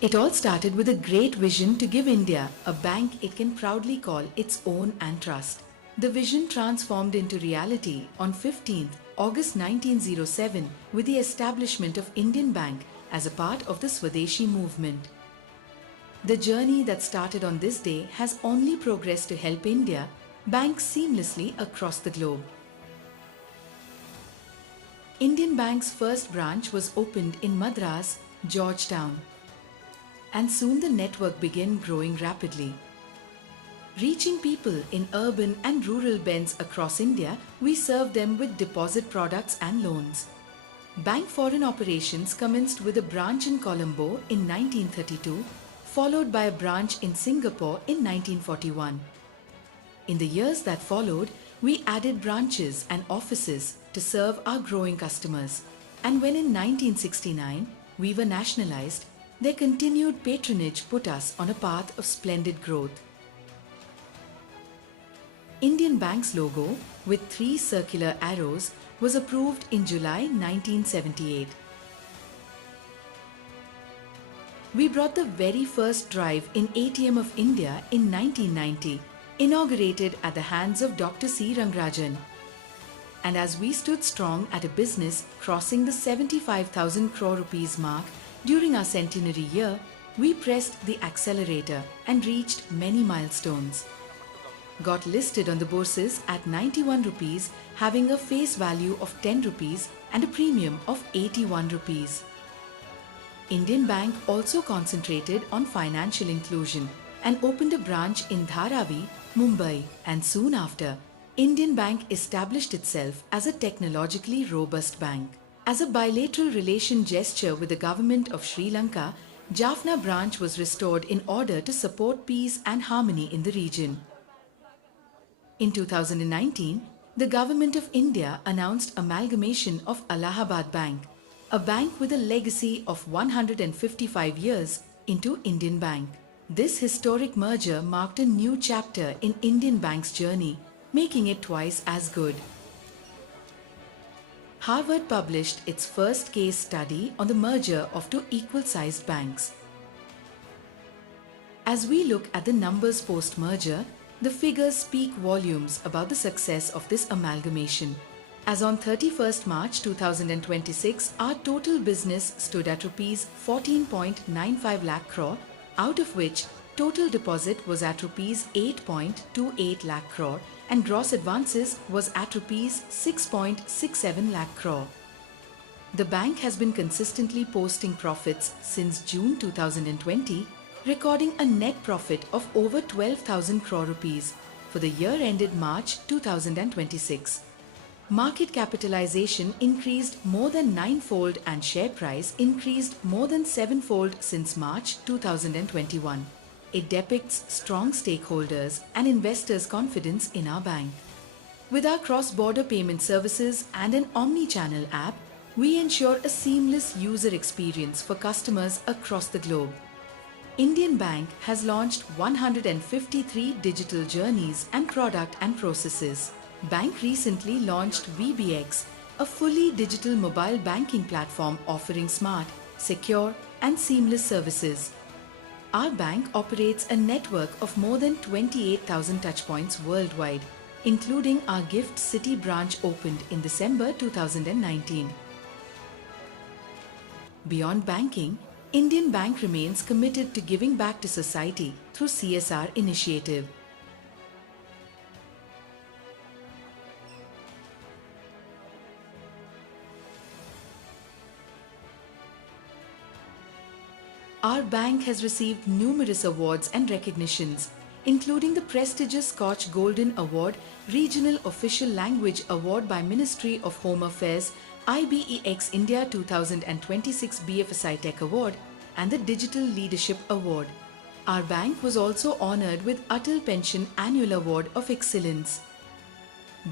It all started with a great vision to give India a bank it can proudly call its own and trust. The vision transformed into reality on 15th August 1907 with the establishment of Indian Bank as a part of the Swadeshi movement. The journey that started on this day has only progressed to help India bank seamlessly across the globe. Indian Bank's first branch was opened in Madras, Georgetown, and soon the network began growing rapidly. Reaching people in urban and rural bends across India, we served them with deposit products and loans. Bank foreign operations commenced with a branch in Colombo in 1932, followed by a branch in Singapore in 1941. In the years that followed, we added branches and offices to serve our growing customers. And when in 1969 we were nationalized, their continued patronage put us on a path of splendid growth. Indian Bank's logo, with 3 circular arrows, was approved in July 1978. We brought the very first drive in ATM of India in 1990, inaugurated at the hands of Dr. C. Rangarajan. And as we stood strong at a business crossing the 75,000 crore rupees mark during our centenary year, we pressed the accelerator and reached many milestones. Got listed on the bourses at 91 rupees, having a face value of 10 rupees and a premium of 81 rupees. Indian Bank also concentrated on financial inclusion and opened a branch in Dharavi, Mumbai, and soon after, Indian Bank established itself as a technologically robust bank. As a bilateral relation gesture with the government of Sri Lanka, Jaffna branch was restored in order to support peace and harmony in the region. In 2019, the Government of India announced amalgamation of Allahabad Bank, a bank with a legacy of 155 years, into Indian Bank. This historic merger marked a new chapter in Indian Bank's journey, making it twice as good. Harvard published its first case study on the merger of 2 equal-sized banks. As we look at the numbers post-merger, the figures speak volumes about the success of this amalgamation. As on 31st March 2026, our total business stood at Rs 14.95 lakh crore, out of which total deposit was at Rs 8.28 lakh crore and gross advances was at Rs 6.67 lakh crore. The bank has been consistently posting profits since June 2020, recording a net profit of over 12,000 crore rupees for the year ended March 2026. Market capitalization increased more than 9-fold and share price increased more than 7-fold since March 2021. It depicts strong stakeholders and investors' confidence in our bank. With our cross-border payment services and an omni-channel app, we ensure a seamless user experience for customers across the globe. Indian Bank has launched 153 digital journeys and product and processes. Bank recently launched VBX, a fully digital mobile banking platform offering smart, secure and seamless services. Our bank operates a network of more than 28,000 touchpoints worldwide, including our Gift City branch opened in December 2019. Beyond banking, Indian Bank remains committed to giving back to society through CSR initiative. Our bank has received numerous awards and recognitions, including the prestigious Scotch Golden Award, Regional Official Language Award by Ministry of Home Affairs, IBEX India 2026 BFSI Tech Award, and the Digital Leadership Award. Our bank was also honored with Atal Pension Annual Award of Excellence.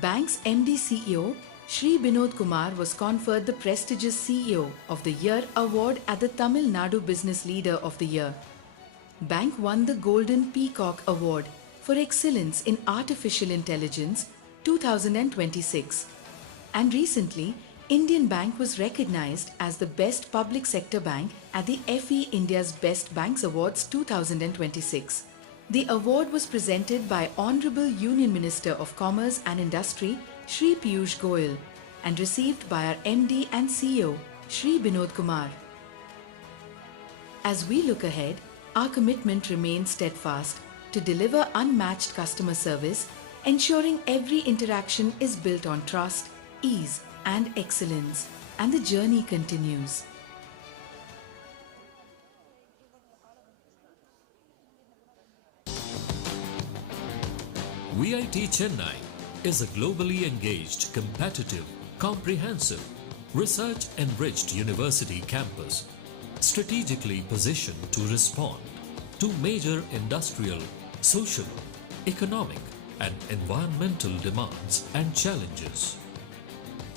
Bank's MD CEO, Shri Binod Kumar, was conferred the prestigious CEO of the Year award at the Tamil Nadu Business Leader of the Year. Bank won the Golden Peacock Award for Excellence in Artificial Intelligence 2026. And recently, Indian Bank was recognized as the best public sector bank at the FE India's Best Banks Awards 2026. The award was presented by Honorable Union Minister of Commerce and Industry, Shri Piyush Goyal, and received by our MD and CEO, Shri Binod Kumar. As we look ahead, our commitment remains steadfast to deliver unmatched customer service, ensuring every interaction is built on trust, ease, and excellence, and the journey continues. VIT Chennai is a globally engaged, competitive, comprehensive, research-enriched university campus strategically positioned to respond to major industrial, social, economic, and environmental demands and challenges.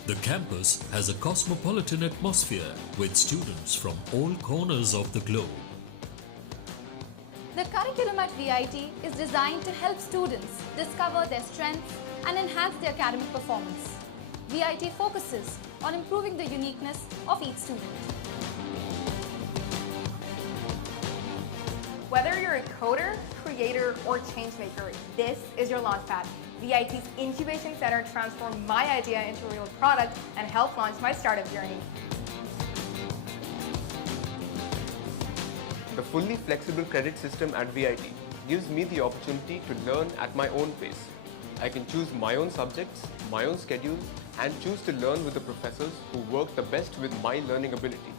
The campus has a cosmopolitan atmosphere with students from all corners of the globe. The curriculum at VIT is designed to help students discover their strengths and enhance their academic performance. VIT focuses on improving the uniqueness of each student. Whether you're a coder, creator, or changemaker, this is your launchpad. VIT's Incubation Center transformed my idea into a real product and helped launch my startup journey. The fully flexible credit system at VIT gives me the opportunity to learn at my own pace. I can choose my own subjects, my own schedule, and choose to learn with the professors who work the best with my learning ability.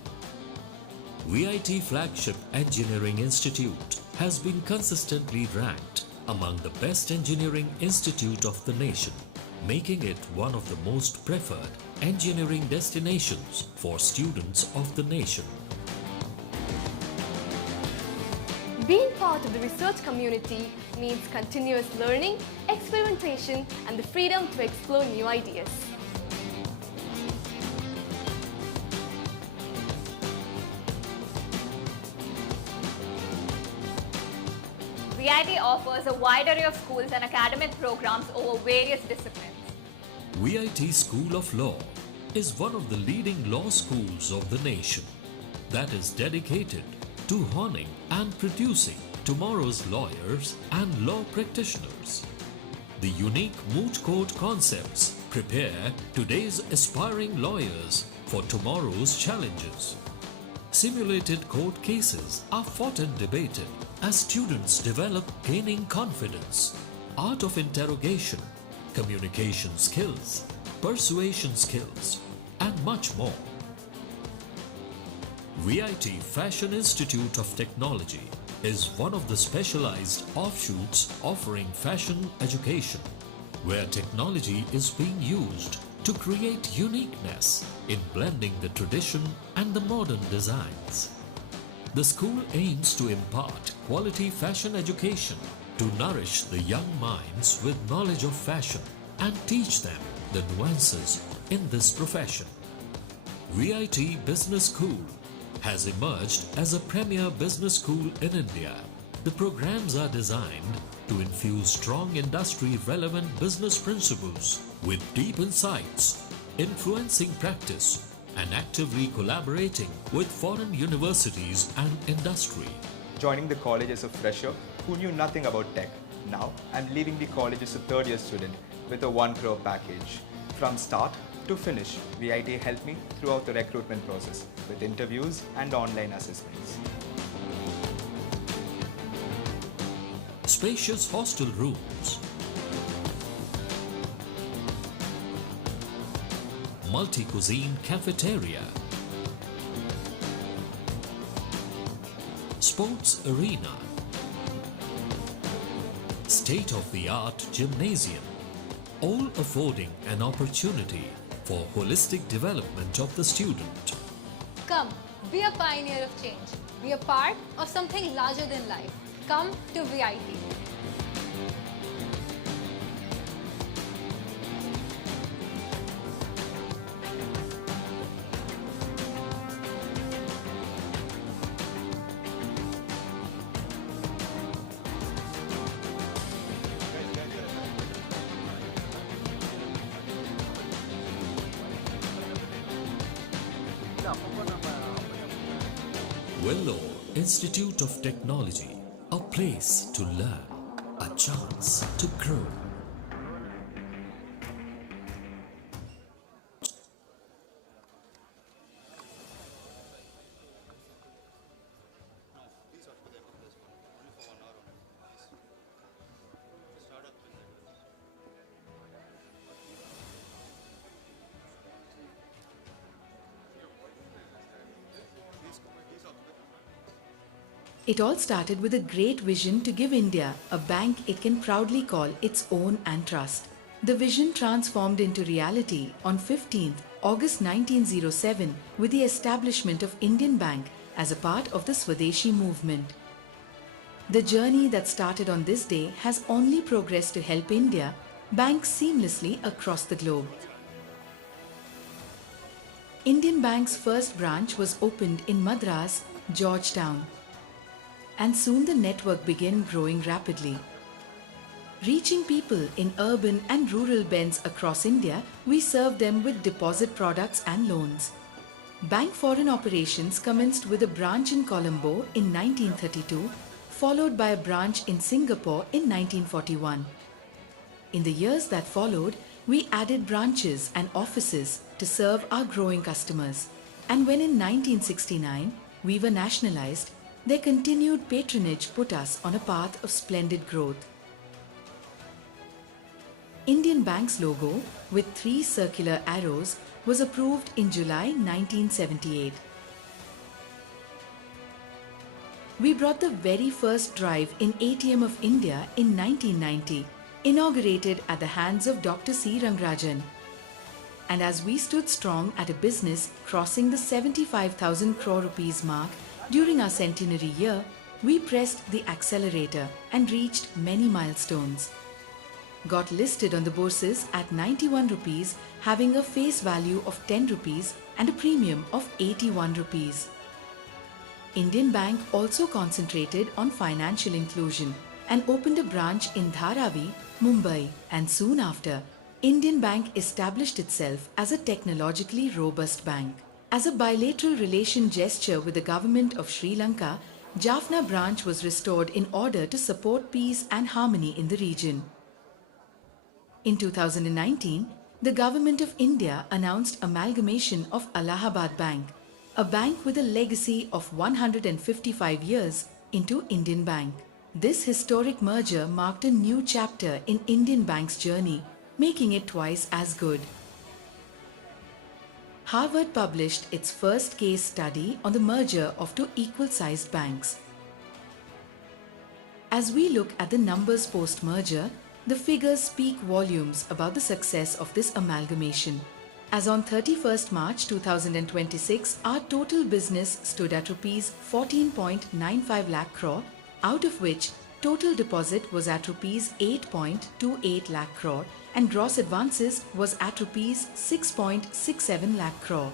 VIT Flagship Engineering Institute has been consistently ranked among the best engineering institute of the nation, making it one of the most preferred engineering destinations for students of the nation. Being part of the research community means continuous learning, experimentation, and the freedom to explore new ideas. VIT offers a wide array of schools and academic programs over various disciplines. VIT School of Law is one of the leading law schools of the nation that is dedicated to honing and producing tomorrow's lawyers and law practitioners. The unique moot court concepts prepare today's aspiring lawyers for tomorrow's challenges. Simulated court cases are fought and debated as students develop gaining confidence, art of interrogation, communication skills, persuasion skills, and much more. VIT Fashion Institute of Technology is one of the specialized offshoots offering fashion education, where technology is being used to create uniqueness in blending the tradition and the modern designs. The school aims to impart quality fashion education to nourish the young minds with knowledge of fashion and teach them the nuances in this profession. VIT Business School has emerged as a premier business school in India. The programs are designed to infuse strong industry-relevant business principles with deep insights, influencing practice, and actively collaborating with foreign universities and industry. Joining the college as a fresher who knew nothing about tech. Now I'm leaving the college as a third-year student with a 1 crore package. From start to finish, VIT helped me throughout the recruitment process with interviews and online assessments. Spacious hostel rooms, multi-cuisine cafeteria, sports arena, state-of-the-art gymnasium, all affording an opportunity for holistic development of the student. Come, be a pioneer of change. Be a part of something larger than life. Come to VIT. Vellore Institute of Technology, a place to learn, a chance to grow. It all started with a great vision to give India a bank it can proudly call its own and trust. The vision transformed into reality on 15th August 1907 with the establishment of Indian Bank as a part of the Swadeshi movement. The journey that started on this day has only progressed to help India bank seamlessly across the globe. Indian Bank's first branch was opened in Madras, Georgetown, and soon the network began growing rapidly. Reaching people in urban and rural bends across India, we served them with deposit products and loans. Bank foreign operations commenced with a branch in Colombo in 1932, followed by a branch in Singapore in 1941. In the years that followed, we added branches and offices to serve our growing customers. And when in 1969 we were nationalized, their continued patronage put us on a path of splendid growth. Indian Bank's logo, with 3 circular arrows, was approved in July 1978. We brought the very first drive in ATM of India in 1990, inaugurated at the hands of Dr. C. Rangarajan. And as we stood strong at a business crossing the 75,000 crore rupees mark during our centenary year, we pressed the accelerator and reached many milestones. Got listed on the bourses at 91 rupees, having a face value of 10 rupees and a premium of 81 rupees. Indian Bank also concentrated on financial inclusion and opened a branch in Dharavi, Mumbai, and soon after, Indian Bank established itself as a technologically robust bank. As a bilateral relation gesture with the government of Sri Lanka, Jaffna branch was restored in order to support peace and harmony in the region. In 2019, the Government of India announced amalgamation of Allahabad Bank, a bank with a legacy of 155 years, into Indian Bank. This historic merger marked a new chapter in Indian Bank's journey, making it twice as good. Harvard published its first case study on the merger of 2 equal-sized banks. As we look at the numbers post-merger, the figures speak volumes about the success of this amalgamation. As on 31st March 2026, our total business stood at Rs 14.95 lakh crore, out of which total deposit was at Rs 8.28 lakh crore and gross advances was at Rs 6.67 lakh crore.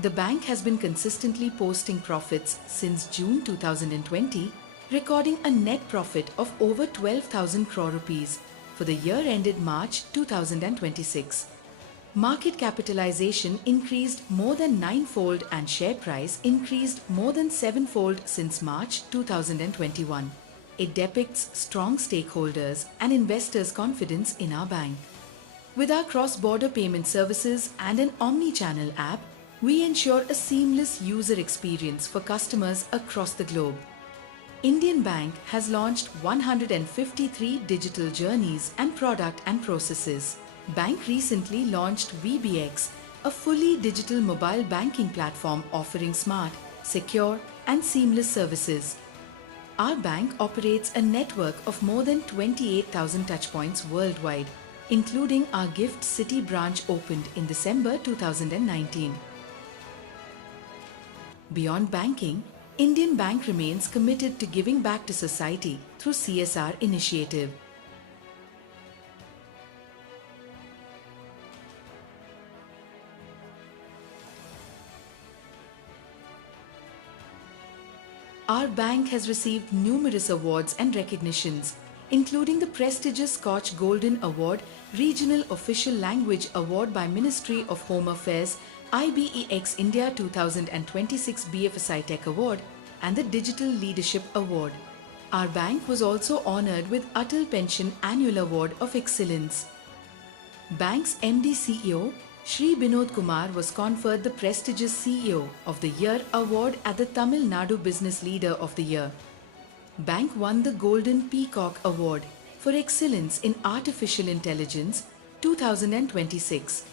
The bank has been consistently posting profits since June 2020, recording a net profit of over 12,000 crore rupees for the year ended March 2026. Market capitalization increased more than 9-fold and share price increased more than 7-fold since March 2021. It depicts strong stakeholders and investors' confidence in our bank. With our cross-border payment services and an omni-channel app, we ensure a seamless user experience for customers across the globe. Indian Bank has launched 153 digital journeys and product and processes. Bank recently launched VBX, a fully digital mobile banking platform offering smart, secure, and seamless services. Our bank operates a network of more than 28,000 touchpoints worldwide, including our Gift City branch opened in December 2019. Beyond banking, Indian Bank remains committed to giving back to society through CSR initiative. Our bank has received numerous awards and recognitions, including the prestigious Scotch Golden Award, Regional Official Language Award by Ministry of Home Affairs, IBEX India 2026 BFSI Tech Award and the Digital Leadership Award. Our bank was also honoured with Atal Pension Annual Award of Excellence. Bank's MD CEO Shri Binod Kumar was conferred the prestigious CEO of the Year award at the Tamil Nadu Business Leader of the Year. Bank won the Golden Peacock Award for Excellence in Artificial Intelligence 2026.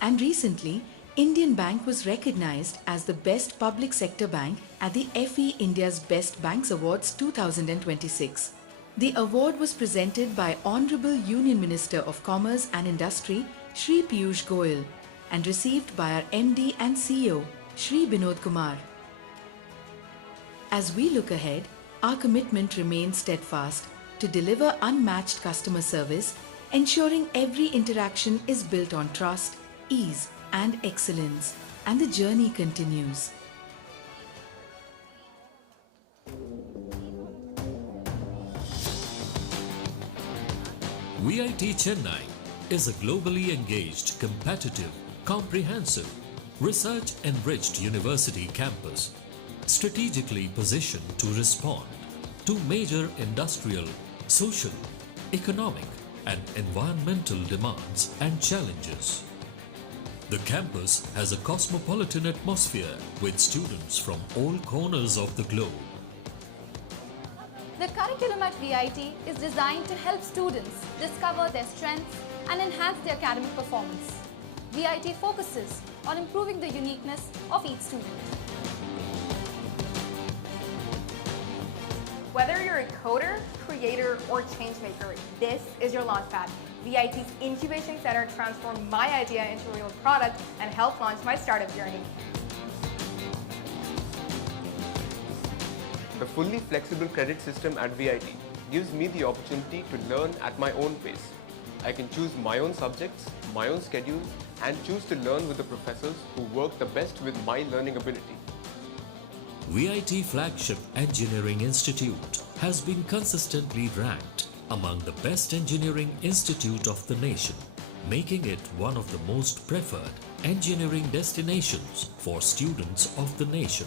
And recently, Indian Bank was recognized as the Best Public Sector Bank at the FE India's Best Banks Awards 2026. The award was presented by Honorable Union Minister of Commerce and Industry Shri Piyush Goyal and received by our MD and CEO Shri Binod Kumar. As we look ahead, our commitment remains steadfast to deliver unmatched customer service, ensuring every interaction is built on trust, ease, and excellence, and the journey continues. VIT Chennai is a globally engaged, competitive, comprehensive, research-enriched university campus, strategically positioned to respond to major industrial, social, economic, and environmental demands and challenges. The campus has a cosmopolitan atmosphere with students from all corners of the globe. The curriculum at VIT is designed to help students discover their strengths and enhance their academic performance. VIT focuses on improving the uniqueness of each student. Whether you're a coder, creator, or change maker, this is your launchpad. VIT's incubation center transformed my idea into a real product and helped launch my startup journey. The fully flexible credit system at VIT gives me the opportunity to learn at my own pace. I can choose my own subjects, my own schedule, and choose to learn with the professors who work the best with my learning ability. VIT Flagship Engineering Institute has been consistently ranked among the best engineering institute of the nation, making it one of the most preferred engineering destinations for students of the nation.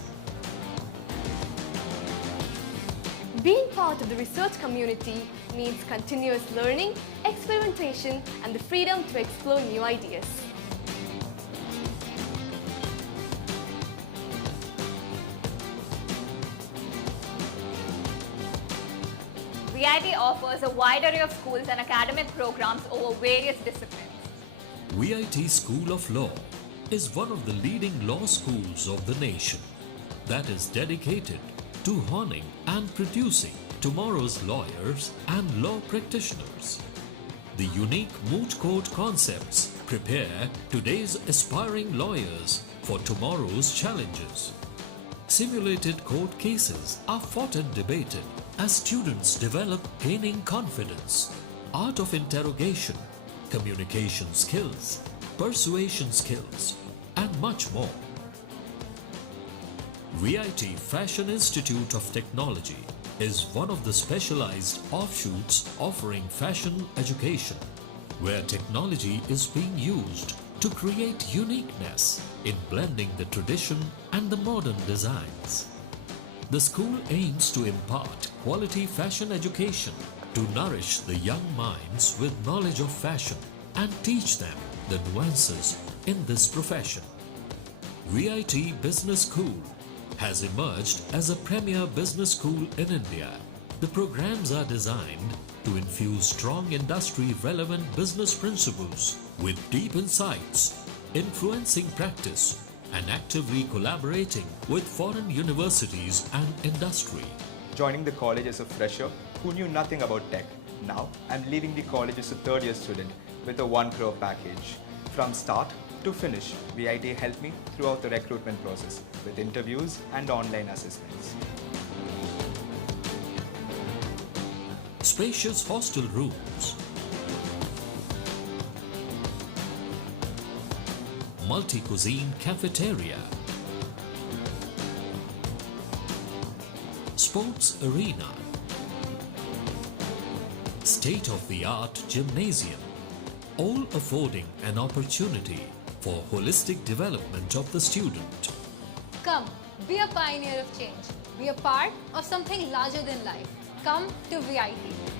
Being part of the research community means continuous learning, experimentation, and the freedom to explore new ideas. VIT offers a wide array of schools and academic programs over various disciplines. VIT School of Law is one of the leading law schools of the nation that is dedicated to honing and producing tomorrow's lawyers and law practitioners. The unique moot court concepts prepare today's aspiring lawyers for tomorrow's challenges. Simulated court cases are fought and debated as students develop gaining confidence, art of interrogation, communication skills, persuasion skills, and much more. VIT Fashion Institute of Technology is one of the specialized offshoots offering fashion education, where technology is being used to create uniqueness in blending the tradition and the modern designs. The school aims to impart quality fashion education to nourish the young minds with knowledge of fashion and teach them the nuances in this profession. VIT Business School has emerged as a premier business school in India. The programs are designed to infuse strong industry-relevant business principles with deep insights, influencing practice, and actively collaborating with foreign universities and industry. Joining the college as a fresher who knew nothing about tech. Now I'm leaving the college as a third-year student with a 1 crore package. From start to finish, VIT helped me throughout the recruitment process with interviews and online assessments. Spacious hostel rooms, multi-cuisine cafeteria, sports arena, state-of-the-art gymnasium, all affording an opportunity for holistic development of the student. Come, be a pioneer of change. Be a part of something larger than life. Come to VIT.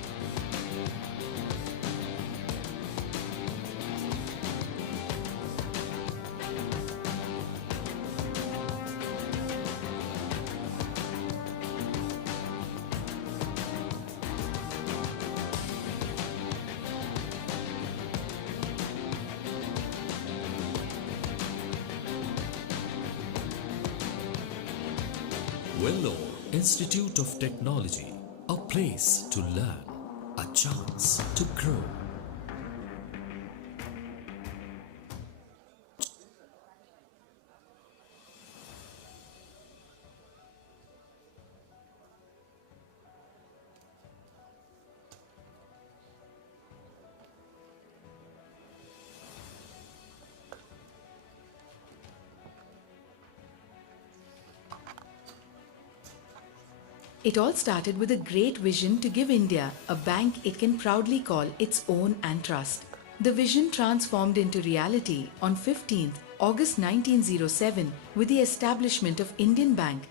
Vellore Institute of Technology, a place to learn, a chance to grow. It all started with a great vision to give India a bank it can proudly call its own and trust. The vision transformed into reality on 15th August 1907 with the establishment of Indian Bank,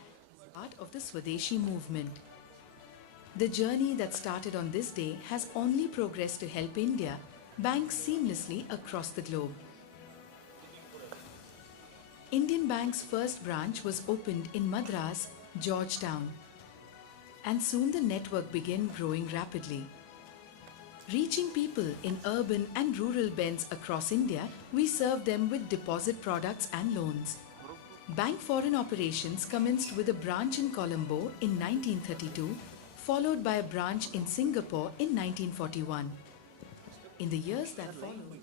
part of the Swadeshi movement. The journey that started on this day has only progressed to help India bank seamlessly across the globe. Indian Bank's first branch was opened in Madras, Georgetown, and soon the network began growing rapidly. Reaching people in urban and rural bends across India, we served them with deposit products and loans. Bank foreign operations commenced with a branch in Colombo in 1932, followed by a branch in Singapore in 1941. In the years that followed,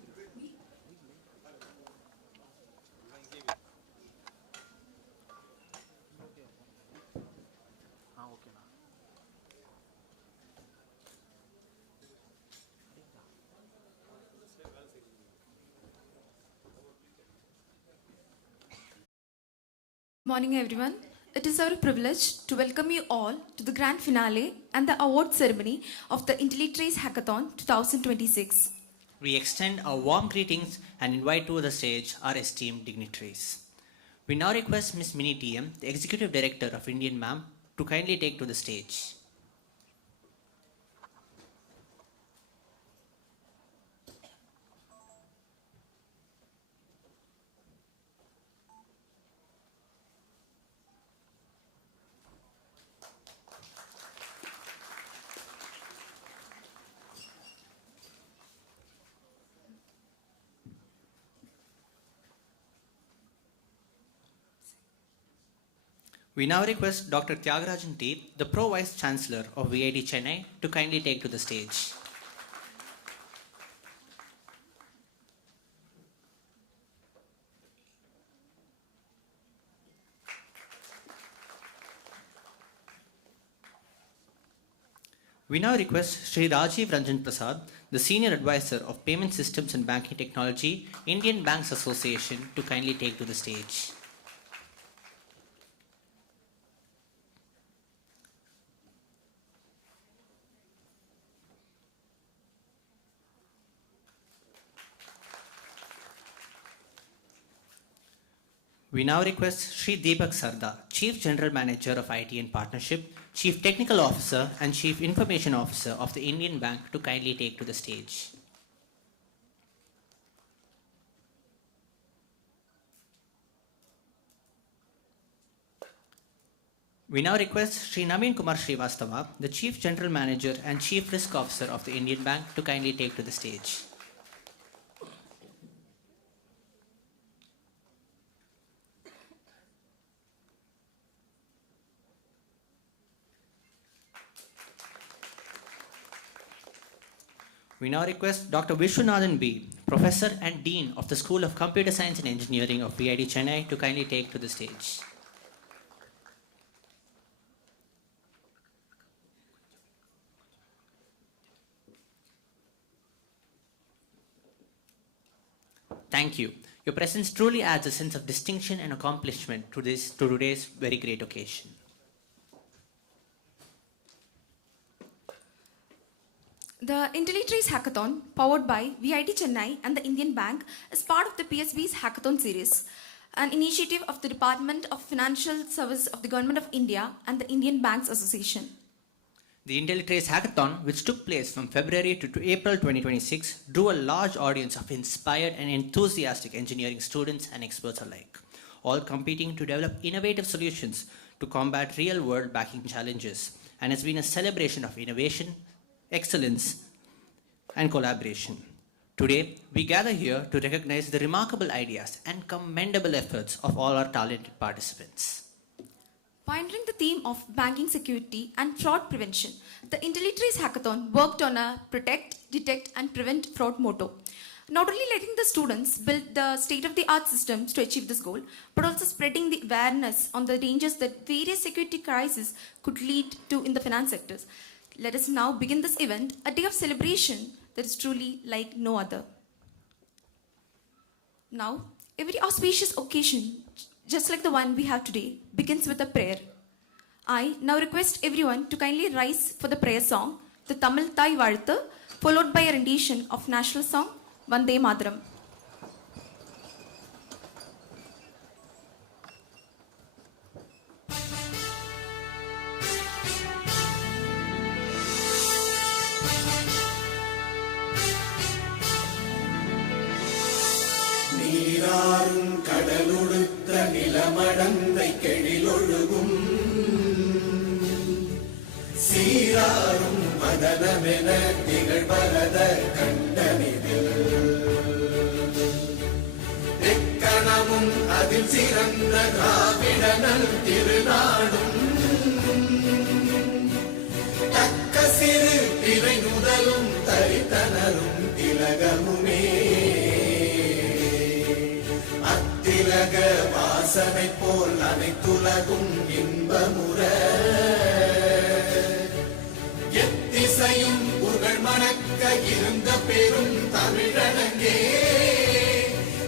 Morning everyone. It is our privilege to welcome you all to the grand finale and the award ceremony of the IntelliTrace Hackathon 2026. We extend our warm greetings and invite to the stage our esteemed dignitaries. We now request Ms. Mini TM, the Executive Director of Indian MAM, to kindly take to the stage. We now request Dr. Tyagarajan T, the Pro Vice Chancellor of VIT Chennai, to kindly take to the stage. We now request Sri Rajiv Ranjan Prasad, the Senior Advisor of Payment Systems and Banking Technology, Indian Banks Association, to kindly take to the stage. We now request Sri Deepak Sarda, Chief General Manager of IT and Partnership, Chief Technical Officer and Chief Information Officer of the Indian Bank, to kindly take to the stage. We now request Sri Naveen Kumar Srivastava, the Chief General Manager and Chief Risk Officer of the Indian Bank, to kindly take to the stage. We now request Dr. Vishwanathan B, Professor and Dean of the School of Computer Science and Engineering of VIT Chennai, to kindly take to the stage. Thank you. Your presence truly adds a sense of distinction and accomplishment to today's very great occasion. The IntelliTrace Hackathon, powered by VIT Chennai and the Indian Bank, is part of the PSB's Hackathon series, an initiative of the Department of Financial Services of the Government of India and the Indian Banks Association. The IntelliTrace Hackathon, which took place from February to April 2026, drew a large audience of inspired and enthusiastic engineering students and experts alike, all competing to develop innovative solutions to combat real-world banking challenges, and has been a celebration of innovation, excellence, and collaboration. Today, we gather here to recognize the remarkable ideas and commendable efforts of all our talented participants. Pioneering the theme of banking security and fraud prevention, the IntelliTrace Hackathon worked on a protect, detect, and prevent fraud motto. Not only letting the students build the state-of-the-art systems to achieve this goal, but also spreading the awareness on the dangers that various security crises could lead to in the finance sectors. Let us now begin this event, a day of celebration that is truly like no other. Now, every auspicious occasion, just like the one we have today, begins with a prayer. I now request everyone to kindly rise for the prayer song, the Tamil Thai Vazhuthu, followed by a rendition of national song, Vande Mataram. நீராறும் கடலுடுத்த நிலமடந்தை கெழிலொழுகும் சீராறும் மதனமென திகழ்வரத கண்டனிதில் எக்கணமும் அதில் சிறந்த திராவிடனல் திருநாடும் தக்க சிறு பிறை நுதலும் தரித்தனரும் திலகமுமே திலக வாசனை போல் அனைத்துலகும் இன்பமுற எத்திசையும் புகழ் மணக்க இருந்த பெரும் தமிழனங்கே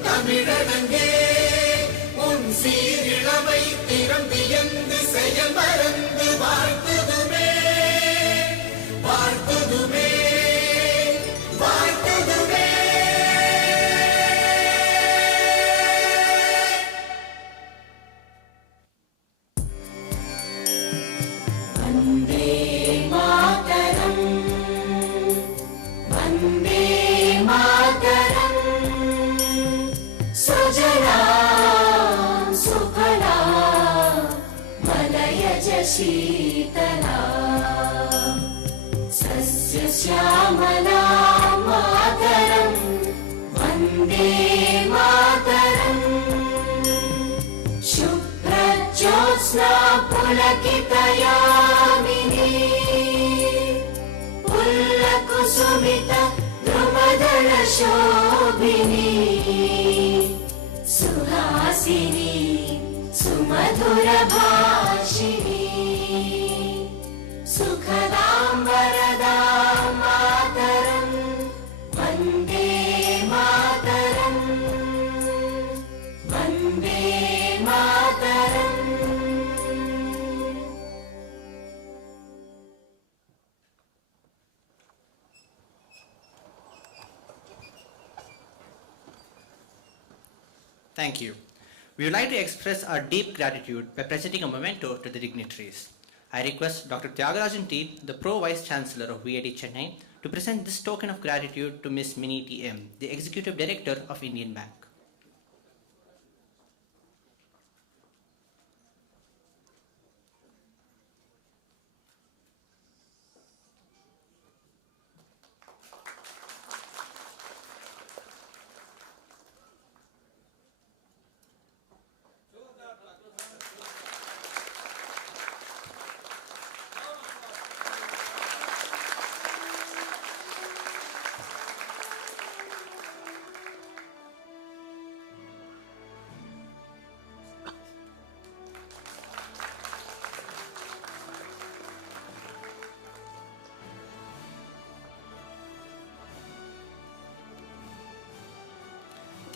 தமிழனங்கே உன் சீரிழமை திறம்பியந்து செயல் மறந்து வாழ்த்துதுமே வாழ்த்துதுமே வாழ்த்துதுமே. शीतला सस्य श्यामला मातरम् वन्दे मातरम् शुभ्रज्योत्स्ना पुलकितयामिनी पुल्लकुसुमित द्रुमदल शोभिनी सुहासिनी सुमधुर भाषिणी सुखदां वरदां मातरं वन्दे मातरं Vande Mataram. Thank you. We would like to express our deep gratitude by presenting a memento to the dignitaries. I request Dr. Tyagarajan T, the Pro Vice Chancellor of VIT Chennai, to present this token of gratitude to Ms. Mini T.M., the Executive Director of Indian Bank.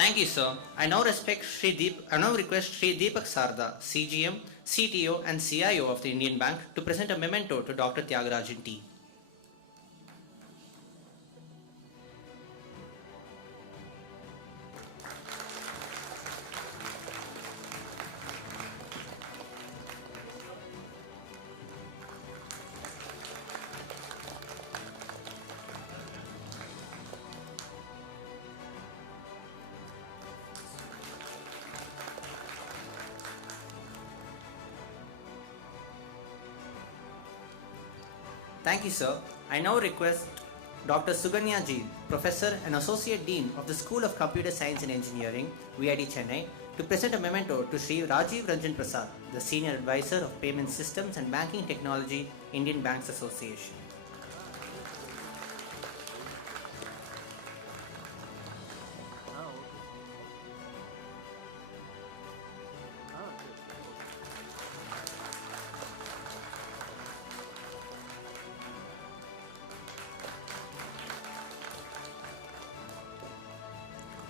Thank you, sir. I now request Shri Deepak Sarda, CGM, CTO and CIO of the Indian Bank to present a memento to Dr. Tyagarajan T. Thank you, sir. I now request Dr. Suganya Ji, Professor and Associate Dean of the School of Computer Science and Engineering, VIT Chennai, to present a memento to Sri Rajiv Ranjan Prasad, the Senior Advisor of Payment Systems and Banking Technology, Indian Banks Association.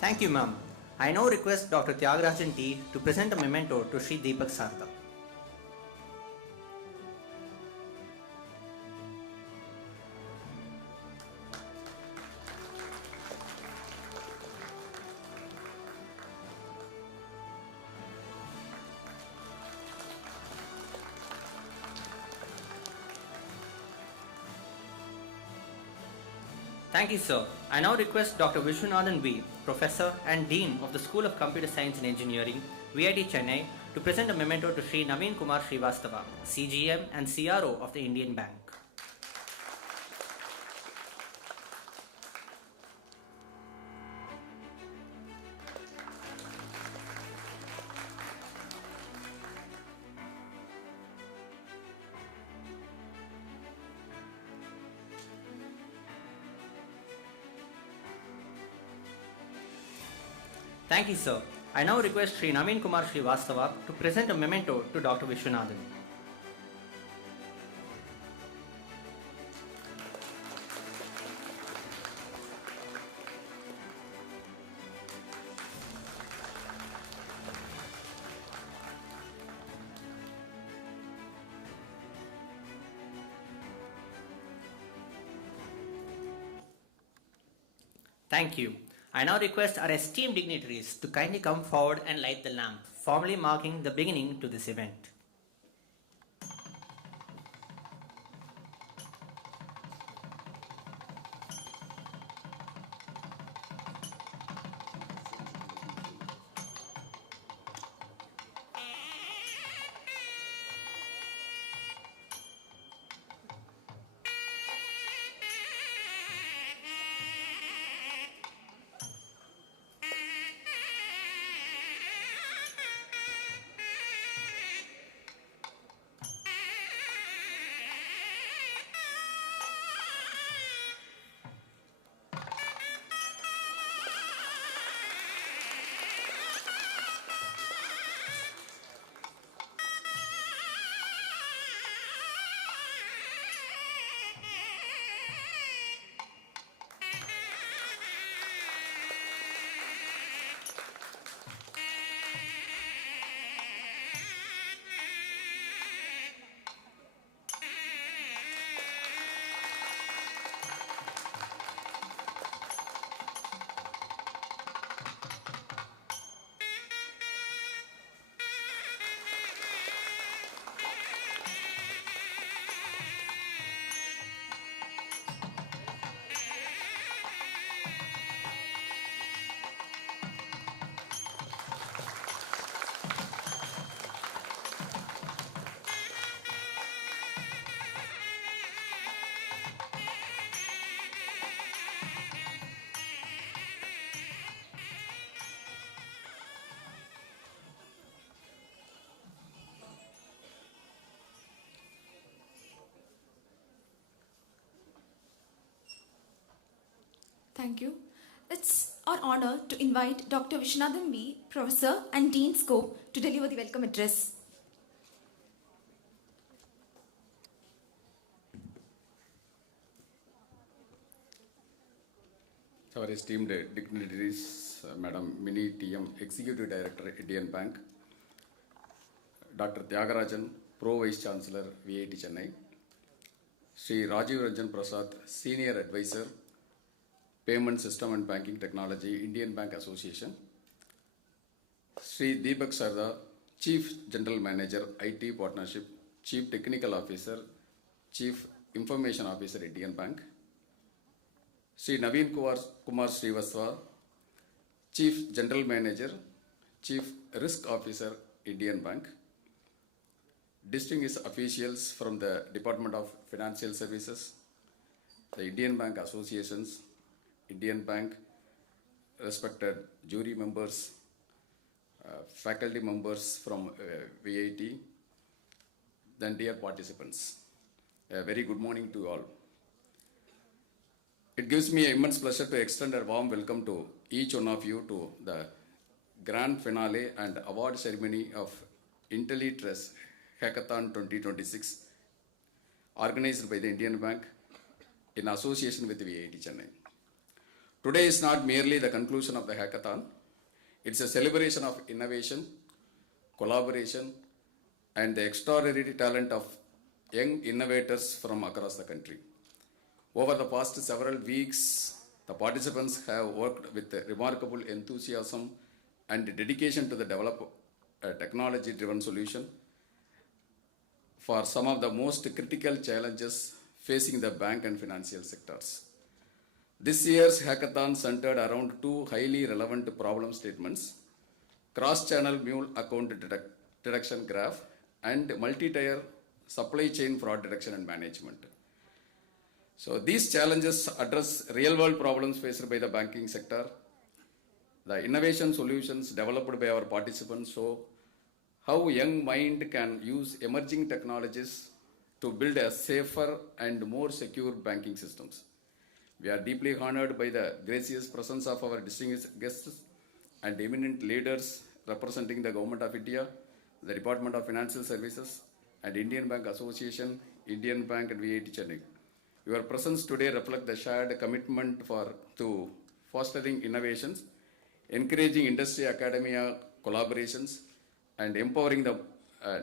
Thank you, ma'am. I now request Dr. Tyagarajan T to present a memento to Sri Deepak Sarda. Thank you, sir. I now request Dr. Vishwanathan V, Professor and Dean of the School of Computer Science and Engineering, VIT Chennai, to present a memento to Sri Naveen Kumar Srivastava, CGM and CRO of the Indian Bank. Thank you, sir. I now request Sri Naveen Kumar Srivastava to present a memento to Dr. Vishwanathan. Thank you. I now request our esteemed dignitaries to kindly come forward and light the lamp, formally marking the beginning to this event. Thank you. It's our honor to invite Dr. Vishwanathan V, Professor and Dean Scope, to deliver the welcome address. Our esteemed dignitaries, Madam Mini TM, Executive Director, Indian Bank, Dr. Tyagarajan, Pro Vice Chancellor, VIT Chennai, Sri Rajiv Ranjan Prasad, Senior Advisor, Payment System and Banking Technology, Indian Bank Association, Sri Deepak Sarda, Chief General Manager, IT Partnership, Chief Technical Officer, Chief Information Officer, Indian Bank, Sri Naveen Kumar Srivastava, Chief General Manager, Chief Risk Officer, Indian Bank, distinguished officials from the Department of Financial Services, the Indian Bank Associations, Indian Bank, respected jury members, faculty members from VIT, then dear participants, a very good morning to all. It gives me immense pleasure to extend a warm welcome to each one of you to the grand finale and award ceremony of IntelliTrace Hackathon 2026, organized by the Indian Bank in association with VIT Chennai. Today is not merely the conclusion of the hackathon, it's a celebration of innovation, collaboration, and the extraordinary talent of young innovators from across the country. Over the past several weeks, the participants have worked with remarkable enthusiasm and dedication to develop a technology-driven solution for some of the most critical challenges facing the bank and financial sectors. This year's hackathon centered around two highly relevant problem statements: cross-channel mule account detection graph and multi-tier supply chain fraud detection and management. So these challenges address real-world problems faced by the banking sector. The innovation solutions developed by our participants show how young mind can use emerging technologies to build a safer and more secure banking systems. We are deeply honored by the gracious presence of our distinguished guests and eminent leaders representing the Government of India, the Department of Financial Services, and Indian Bank Association, Indian Bank and VIT Chennai. Your presence today reflects the shared commitment to fostering innovations, encouraging industry academia collaborations, and empowering the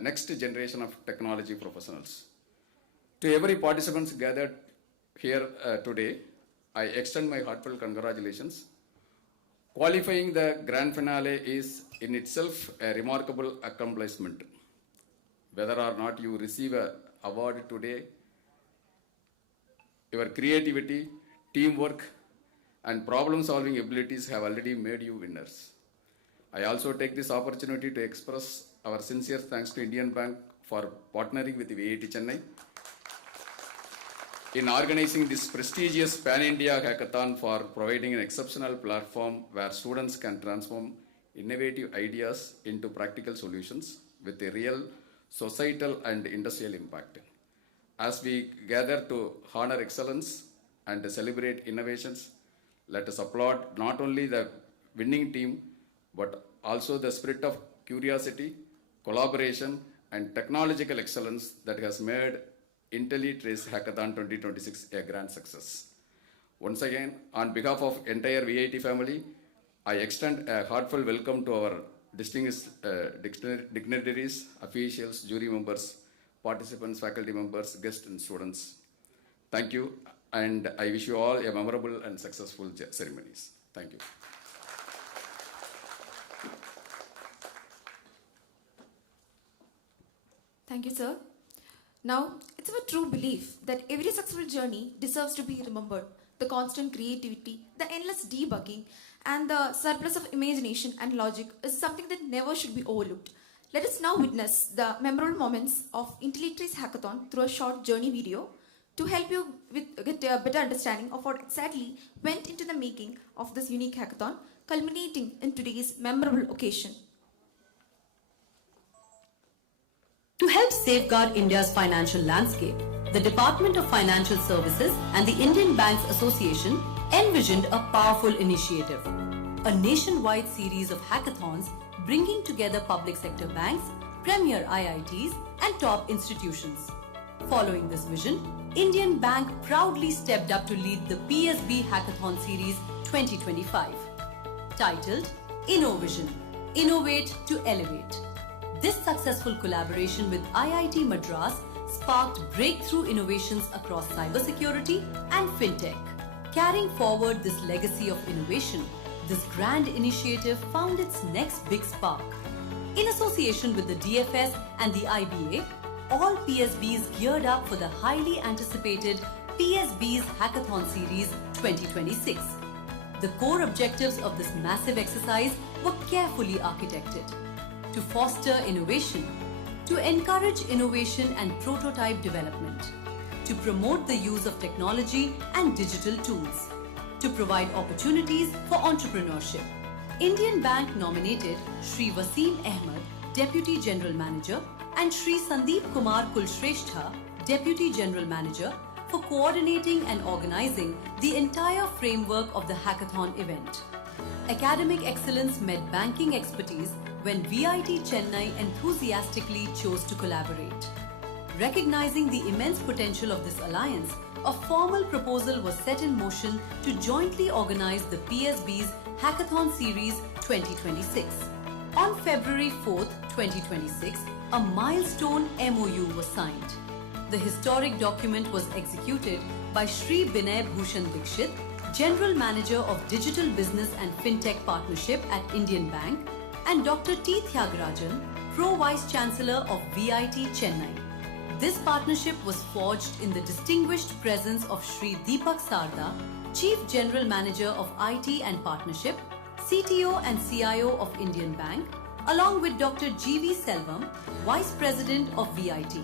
next generation of technology professionals. To every participant gathered here today, I extend my heartfelt congratulations. Qualifying the grand finale is in itself a remarkable accomplishment. Whether or not you receive an award today, your creativity, teamwork, and problem-solving abilities have already made you winners. I also take this opportunity to express our sincere thanks to Indian Bank for partnering with VIT Chennai in organizing this prestigious Pan-India Hackathon, for providing an exceptional platform where students can transform innovative ideas into practical solutions with a real societal and industrial impact. As we gather to honor excellence and celebrate innovations, let us applaud not only the winning team, but also the spirit of curiosity, collaboration, and technological excellence that has made IntelliTrace Hackathon 2026 a grand success. Once again, on behalf of entire VIT family, I extend a heartfelt welcome to our distinguished dignitaries, officials, jury members, participants, faculty members, guests, and students. Thank you, and I wish you all a memorable and successful ceremonies. Thank you. Thank you, sir. Now, it's our true belief that every successful journey deserves to be remembered. The constant creativity, the endless debugging, and the surplus of imagination and logic is something that never should be overlooked. Let us now witness the memorable moments of IntelliTrace Hackathon through a short journey video to help you get a better understanding of what exactly went into the making of this unique hackathon, culminating in today's memorable occasion. To help safeguard India's financial landscape, the Department of Financial Services and the Indian Banks Association envisioned a powerful initiative, a nationwide series of hackathons bringing together public sector banks, premier IITs, and top institutions. Following this vision, Indian Bank proudly stepped up to lead the PSB Hackathon Series 2025, titled InnoVision, Innovate to Elevate. This successful collaboration with IIT Madras sparked breakthrough innovations across cybersecurity and fintech. Carrying forward this legacy of innovation, this grand initiative found its next big spark. In association with the DFS and the IBA, all PSBs geared up for the highly anticipated PSB's Hackathon Series 2026. The core objectives of this massive exercise were carefully architected to foster innovation, to encourage innovation and prototype development, to promote the use of technology and digital tools, to provide opportunities for entrepreneurship. Indian Bank nominated Shri Wasim Ahmed, Deputy General Manager, and Shri Sandeep Kumar Kulshrestha, Deputy General Manager, for coordinating and organizing the entire framework of the hackathon event. Academic excellence met banking expertise when VIT Chennai enthusiastically chose to collaborate. Recognizing the immense potential of this alliance, a formal proposal was set in motion to jointly organize the PSB's Hackathon Series 2026. On February 4th, 2026, a milestone MOU was signed. The historic document was executed by Shri Binay Bhushan Dikshit, General Manager of Digital Business and FinTech Partnership at Indian Bank, and Dr. T. Thyagarajan, Pro Vice Chancellor of VIT Chennai. This partnership was forged in the distinguished presence of Shri Deepak Sarda, Chief General Manager of IT and Partnership, CTO and CIO of Indian Bank, along with Dr. G.V. Selvam, Vice President of VIT.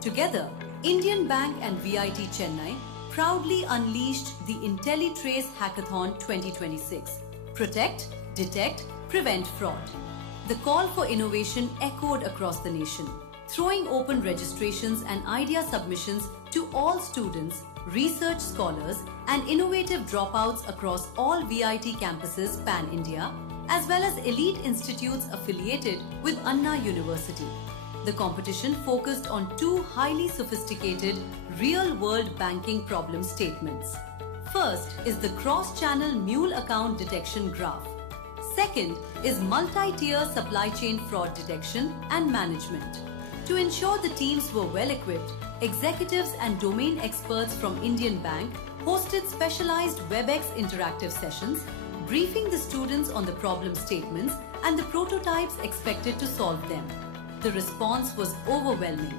Together, Indian Bank and VIT Chennai proudly unleashed the IntelliTrace Hackathon 2026. Protect, detect, prevent fraud. The call for innovation echoed across the nation, throwing open registrations and idea submissions to all students, research scholars, and innovative dropouts across all VIT campuses pan-India, as well as elite institutes affiliated with Anna University. The competition focused on two highly sophisticated real-world banking problem statements. First is the cross-channel mule account detection graph. Second is multi-tier supply chain fraud detection and management. To ensure the teams were well equipped, executives and domain experts from Indian Bank hosted specialized WebEx interactive sessions, briefing the students on the problem statements and the prototypes expected to solve them. The response was overwhelming.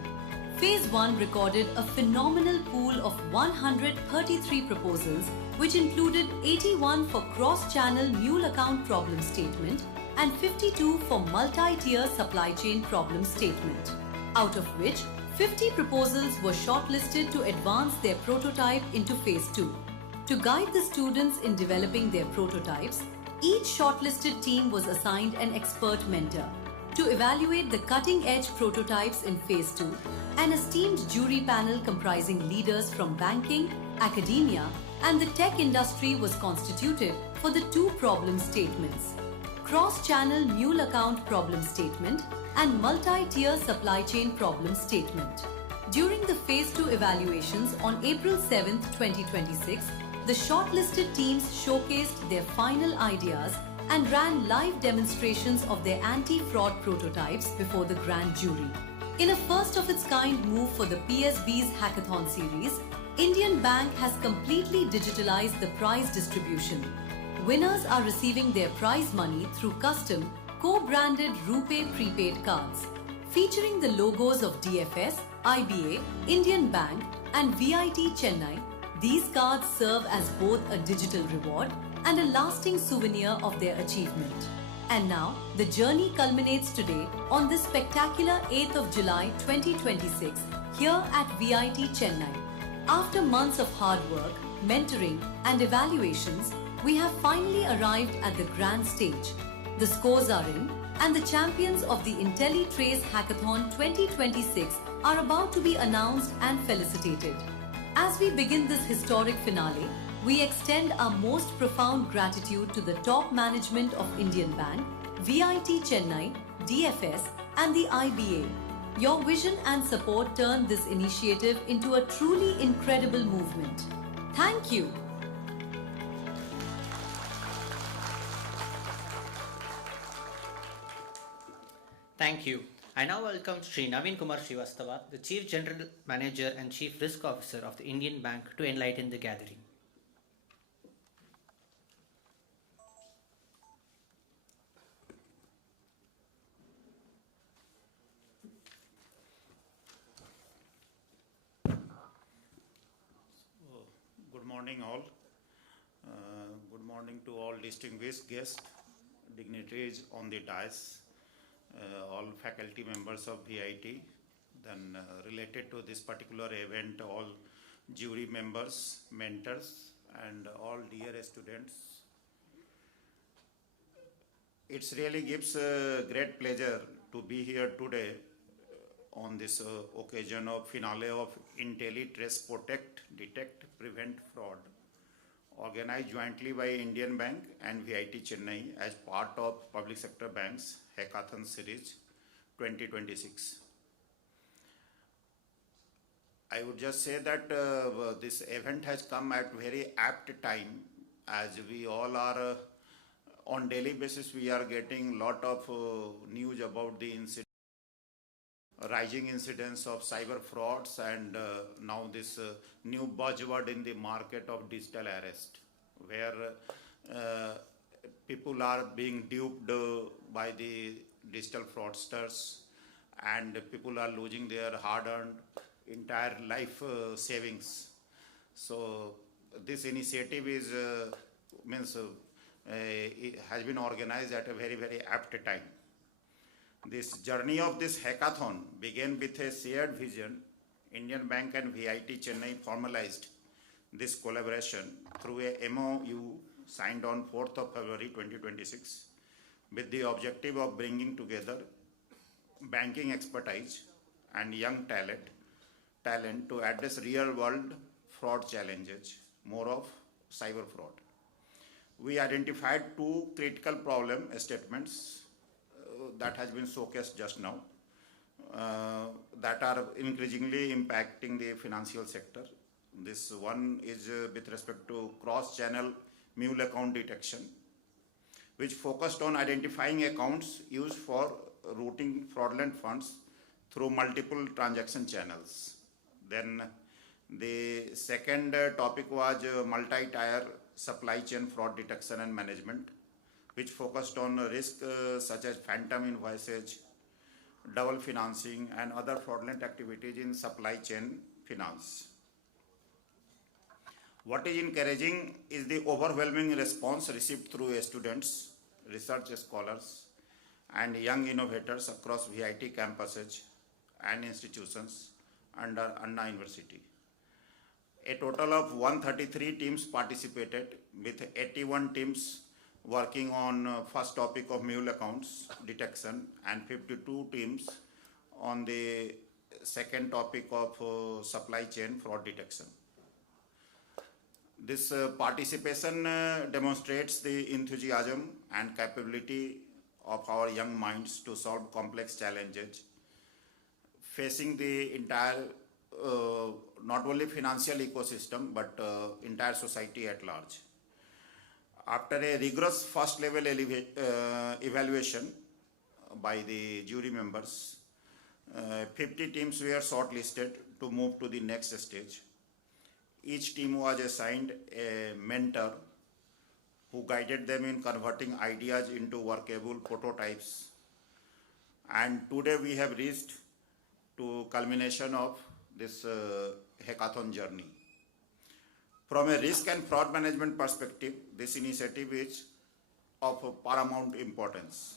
Phase 1 recorded a phenomenal pool of 133 proposals, which included 81 for cross-channel mule account problem statement and 52 for multi-tier supply chain problem statement, out of which 50 proposals were shortlisted to advance their prototype into Phase 2. To guide the students in developing their prototypes, each shortlisted team was assigned an expert mentor to evaluate the cutting-edge prototypes in Phase 2. An esteemed jury panel comprising leaders from banking, academia, and the tech industry was constituted for the two problem statements: cross-channel mule account problem statement and multi-tier supply chain problem statement. During the Phase 2 evaluations on April 7, 2026, the shortlisted teams showcased their final ideas and ran live demonstrations of their anti-fraud prototypes before the grand jury. In a first-of-its-kind move for the PSB's Hackathon series, Indian Bank has completely digitalized the prize distribution. Winners are receiving their prize money through custom, co-branded RuPay prepaid cards. Featuring the logos of DFS, IBA, Indian Bank, and VIT Chennai, these cards serve as both a digital reward and a lasting souvenir of their achievement. And now, the journey culminates today on this spectacular 8th of July 2026 here at VIT Chennai. After months of hard work, mentoring and evaluations, we have finally arrived at the grand stage. The scores are in and the champions of the IntelliTrace Hackathon 2026 are about to be announced and felicitated. As we begin this historic finale, we extend our most profound gratitude to the top management of Indian Bank, VIT Chennai, DFS, and the IBA. Your vision and support turned this initiative into a truly incredible movement. Thank you. Thank you. I now welcome Sri Naveen Kumar Srivastava, the Chief General Manager and Chief Risk Officer of the Indian Bank, to enlighten the gathering. Good morning all. Good morning to all distinguished guests, dignitaries on the dais, all faculty members of VIT, then related to this particular event, all jury members, mentors, and all dear students. It really gives great pleasure to be here today on this occasion of finale of IntelliTrace Protect, Detect, Prevent Fraud, organized jointly by Indian Bank and VIT Chennai as part of Public Sector Bank's Hackathon Series 2026. I would just say that this event has come at very apt time, as we all are on daily basis we are getting lot of news about the rising incidence of cyber frauds and now this new buzzword in the market of digital arrest, where people are being duped by the digital fraudsters and people are losing their hard-earned entire life savings. So this initiative is it has been organized at a very, very apt time. This journey of this hackathon began with a shared vision. Indian Bank and VIT Chennai formalized this collaboration through a MOU signed on 4th of February 2026 with the objective of bringing together banking expertise and young talent to address real-world fraud challenges, more of cyber fraud. We identified two critical problem statements that has been showcased just now that are increasingly impacting the financial sector. This one is with respect to cross-channel mule account detection, which focused on identifying accounts used for routing fraudulent funds through multiple transaction channels. Then the second topic was multi-tier supply chain fraud detection and management, which focused on risks such as phantom invoices, double financing, and other fraudulent activities in supply chain finance. What is encouraging is the overwhelming response received through students, research scholars, and young innovators across VIT campuses and institutions under Anna University. A total of 133 teams participated, with 81 teams working on first topic of mule accounts detection and 52 teams on the second topic of supply chain fraud detection. This participation demonstrates the enthusiasm and capability of our young minds to solve complex challenges facing the entire not only financial ecosystem but entire society at large. After a rigorous first level evaluation by the jury members, 50 teams were shortlisted to move to the next stage. Each team was assigned a mentor who guided them in converting ideas into workable prototypes. And today we have reached to culmination of this hackathon journey. From a risk and fraud management perspective, this initiative is of paramount importance.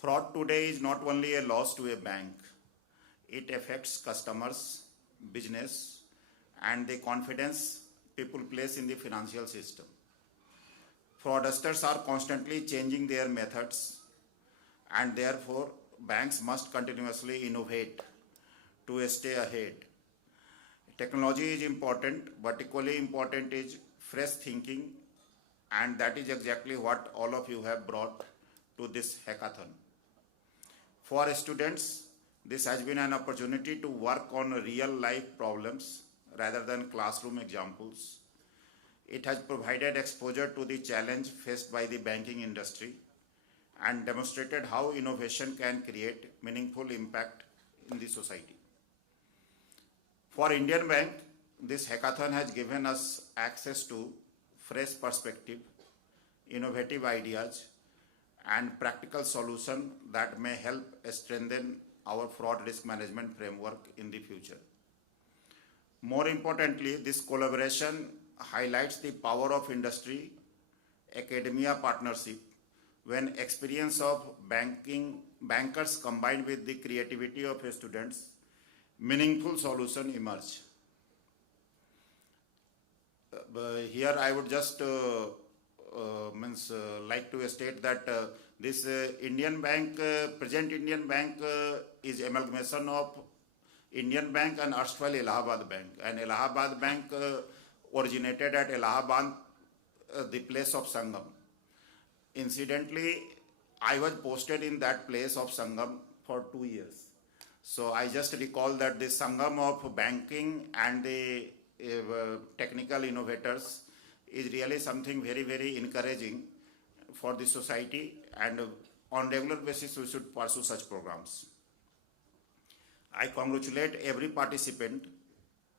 Fraud today is not only a loss to a bank, it affects customers, business, and the confidence people place in the financial system. Fraudsters are constantly changing their methods, and therefore banks must continuously innovate to stay ahead. Technology is important, but equally important is fresh thinking, and that is exactly what all of you have brought to this hackathon. For students, this has been an opportunity to work on real life problems rather than classroom examples. It has provided exposure to the challenge faced by the banking industry and demonstrated how innovation can create meaningful impact in the society. For Indian Bank, this hackathon has given us access to fresh perspective, innovative ideas, and practical solutions that may help strengthen our fraud risk management framework in the future. More importantly, this collaboration highlights the power of industry academia partnership when experience of bankers combined with the creativity of students, meaningful solution emerge. Here I would just like to state that this Indian Bank, present Indian Bank is amalgamation of Indian Bank and erstwhile Allahabad Bank. And Allahabad Bank originated at Allahabad, the place of Sangam. Incidentally, I was posted in that place of Sangam for 2 years. So I just recall that the Sangam of banking and the technical innovators is really something very, very encouraging for the society, and on regular basis we should pursue such programs. I congratulate every participant,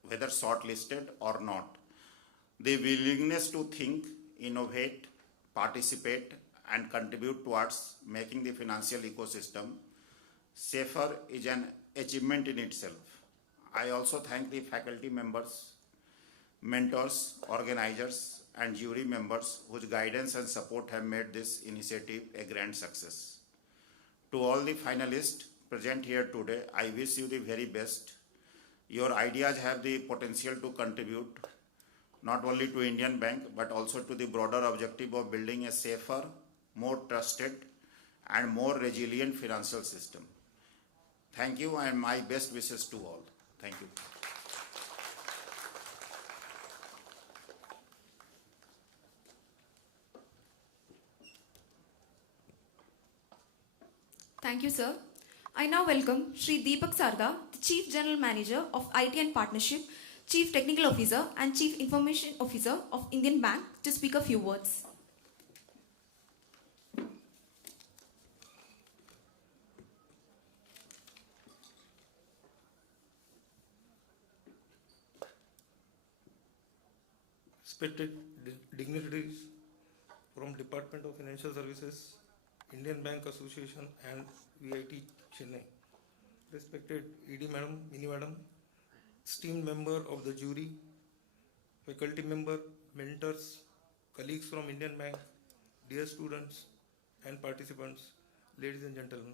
whether shortlisted or not. The willingness to think, innovate, participate and contribute towards making the financial ecosystem safer is an achievement in itself. I also thank the faculty members, mentors, organizers and jury members whose guidance and support have made this initiative a grand success. To all the finalists present here today, I wish you the very best. Your ideas have the potential to contribute not only to Indian Bank but also to the broader objective of building a safer, more trusted and more resilient financial system. Thank you and my best wishes to all. Thank you. Thank you, sir. I now welcome Shri Deepak Sarda, the Chief General Manager of IT and Partnership, Chief Technical Officer and Chief Information Officer of Indian Bank to speak a few words. Respected dignitaries from Department of Financial Services, Indian Bank Association and VIT Chennai, respected ED Madam, Mini Madam, esteemed member of the jury, faculty member, mentors, colleagues from Indian Bank, dear students and participants, ladies and gentlemen,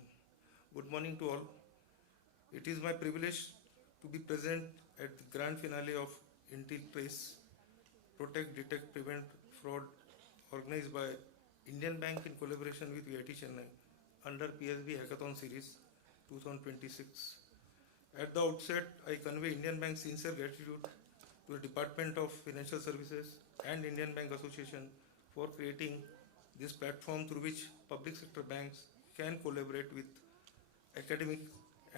good morning to all. It is my privilege to be present at the grand finale of IntelliTrace Protect, Detect, Prevent Fraud, organized by Indian Bank in collaboration with VIT Chennai under PSB Hackathon Series 2026. At the outset, I convey Indian Bank's sincere gratitude to the Department of Financial Services and Indian Bank Association for creating this platform through which public sector banks can collaborate with academic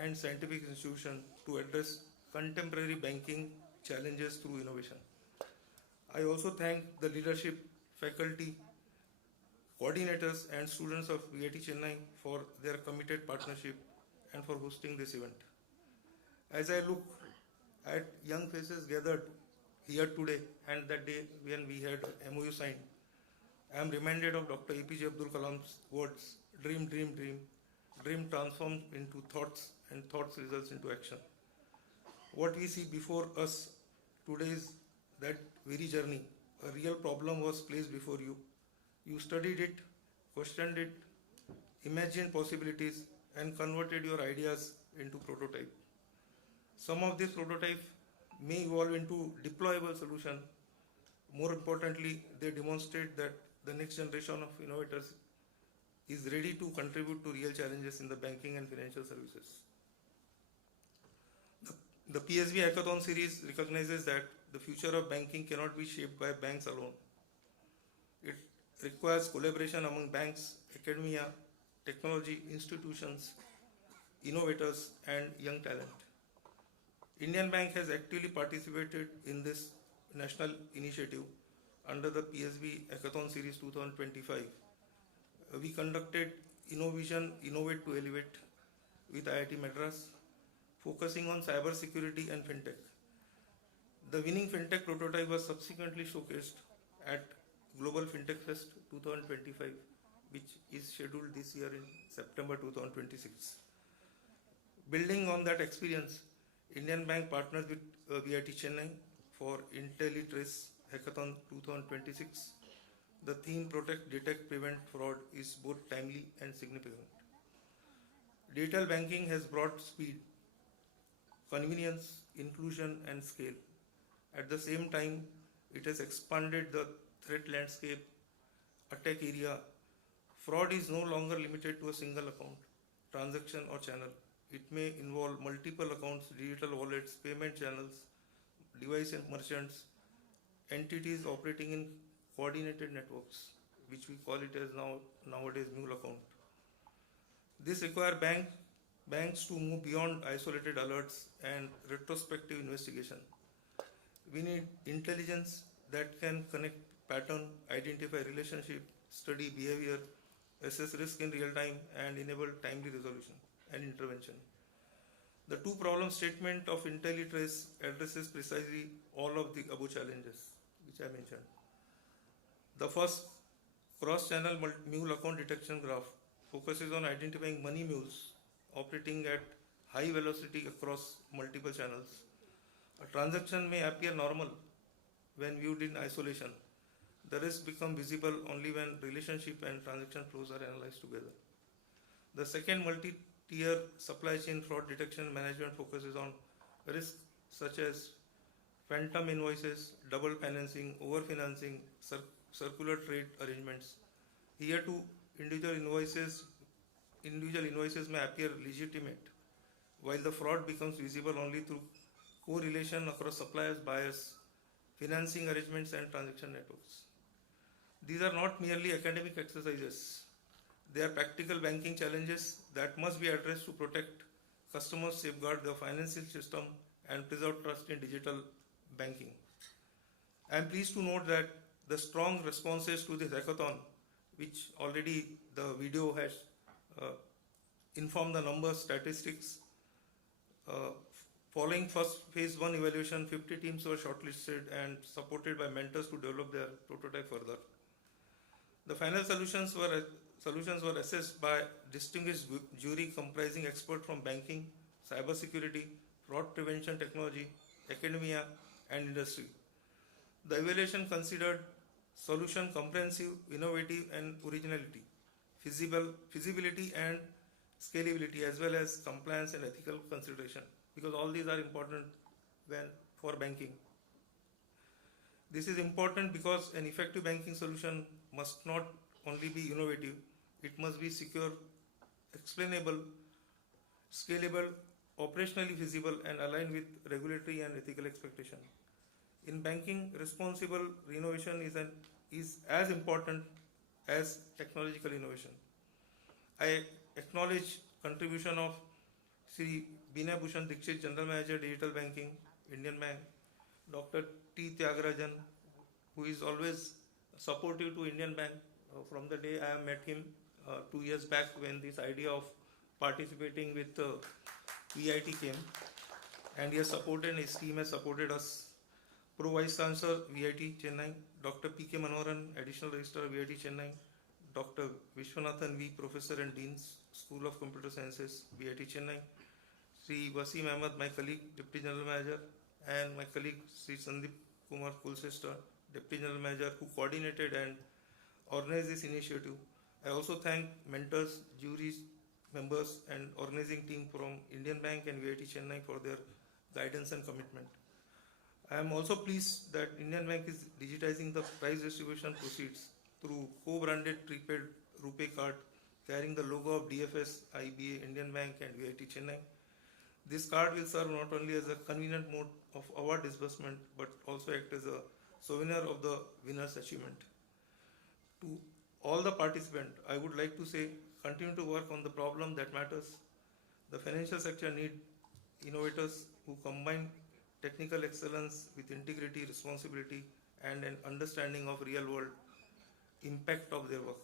and scientific institutions to address contemporary banking challenges through innovation. I also thank the leadership, faculty, coordinators and students of VIT Chennai for their committed partnership and for hosting this event. As I look at young faces gathered here today and that day when we had MOU signed, I am reminded of Dr. APJ Abdul Kalam's words, dream, dream, dream. Dream transforms into thoughts and thoughts results into action. What we see before us today is that very journey. A real problem was placed before you. You studied it, questioned it, imagined possibilities and converted your ideas into prototype. Some of these prototypes may evolve into deployable solution. More importantly, they demonstrate that the next generation of innovators is ready to contribute to real challenges in the banking and financial services. The PSB Hackathon series recognizes that the future of banking cannot be shaped by banks alone. It requires collaboration among banks, academia, technology institutions, innovators, and young talent. Indian Bank has actively participated in this national initiative under the PSB Hackathon Series 2025. We conducted Innovision, Innovate to Elevate with IIT Madras, focusing on cyber security and fintech. The winning fintech prototype was subsequently showcased at Global Fintech Fest 2025, which is scheduled this year in September 2026. Building on that experience, Indian Bank partners with VIT Chennai for IntelliTrace Hackathon 2026, the theme Protect, Detect, Prevent Fraud is both timely and significant. Digital banking has brought speed, convenience, inclusion, and scale. At the same time, it has expanded the threat landscape, attack area. Fraud is no longer limited to a single account, transaction, or channel. It may involve multiple accounts, digital wallets, payment channels, device and merchants, entities operating in coordinated networks, which we call it as nowadays mule account. This requires banks to move beyond isolated alerts and retrospective investigation. We need intelligence that can connect pattern, identify relationship, study behavior, assess risk in real time, and enable timely resolution and intervention. The two problem statement of IntelliTrace addresses precisely all of the above challenges which I mentioned. The first, cross-channel mule account detection graph, focuses on identifying money mules operating at high velocity across multiple channels. A transaction may appear normal when viewed in isolation. The risk becomes visible only when relationship and transaction flows are analyzed together. The second, multi-tier supply chain fraud detection management, focuses on risks such as phantom invoices, double financing, over-financing, circular trade arrangements. Here too, individual invoices may appear legitimate, while the fraud becomes visible only through correlation across suppliers, buyers, financing arrangements, and transaction networks. These are not merely academic exercises. They are practical banking challenges that must be addressed to protect customers, safeguard the financial system, and preserve trust in digital banking. I am pleased to note that the strong responses to this hackathon, which already the video has informed the numbers, statistics. Following first phase 1 evaluation, 50 teams were shortlisted and supported by mentors to develop their prototype further. The final solutions were assessed by distinguished jury comprising experts from banking, cybersecurity, fraud prevention technology, academia, and industry. The evaluation considered solution comprehensive, innovative, and originality, feasibility and scalability, as well as compliance and ethical consideration, because all these are important for banking. This is important because an effective banking solution must not only be innovative, it must be secure, explainable, scalable, operationally feasible, and aligned with regulatory and ethical expectation. In banking, responsible innovation is as important as technological innovation. I acknowledge contribution of Sri Binay Bhushan Dixit, General Manager, Digital Banking, Indian Bank, Dr. T. Tyagarajan, who is always supportive to Indian Bank. From the day I met him 2 years back when this idea of participating with VIT came, and he has supported, his team has supported us. Pro Vice Chancellor, VIT Chennai, Dr. P.K. Manoharan, Additional Registrar, VIT Chennai, Dr. Vishwanathan V, Professor and Dean, School of Computer Sciences, VIT Chennai, Sri Wasim Ahmed, my colleague, Deputy General Manager, and my colleague Sri Sandeep Kumar Kulsrestha, Deputy General Manager, who coordinated and organized this initiative. I also thank mentors, juries, members, and organizing team from Indian Bank and VIT Chennai for their guidance and commitment. I am also pleased that Indian Bank is digitizing the prize distribution proceeds through co-branded prepaid RuPay card carrying the logo of DFS, IBA, Indian Bank, and VIT Chennai. This card will serve not only as a convenient mode of award disbursement but also act as a souvenir of the winner's achievement. To all the participants, I would like to say, continue to work on the problem that matters. The financial sector needs innovators who combine technical excellence with integrity, responsibility, and an understanding of real-world impact of their work.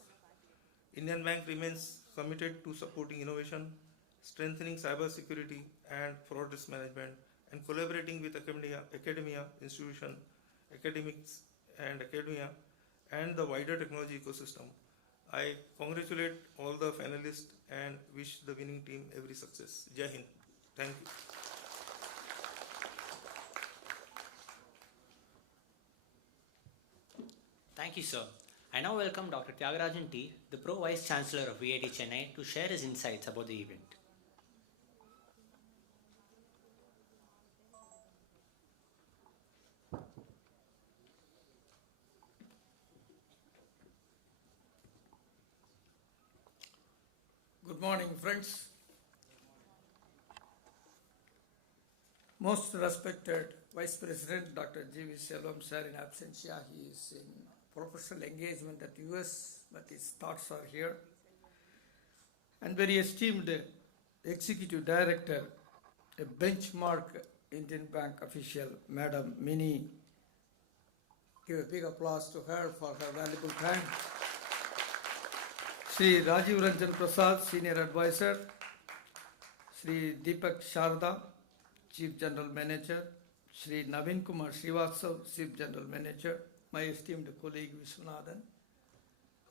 Indian Bank remains committed to supporting innovation, strengthening cybersecurity and fraud risk management, and collaborating with academia, institutions, academics, and academia, and the wider technology ecosystem. I congratulate all the finalists and wish the winning team every success. Jai Hind. Thank you. Thank you, sir. I now welcome Dr. Tyagarajan T, the Pro Vice Chancellor of VIT Chennai, to share his insights about the event. Good morning, friends. Most respected Vice President Dr. G.V. Selvam sir in absentia. He is in professional engagement at US, but his thoughts are here. And very esteemed Executive Director, a benchmark Indian Bank official, Madam Mini. Give a big applause to her for her valuable time. Sri Rajiv Ranjan Prasad, Senior Advisor, Sri Deepak Sharda, Chief General Manager, Sri Naveen Kumar Srivastav, Chief General Manager, my esteemed colleague Vishwanathan,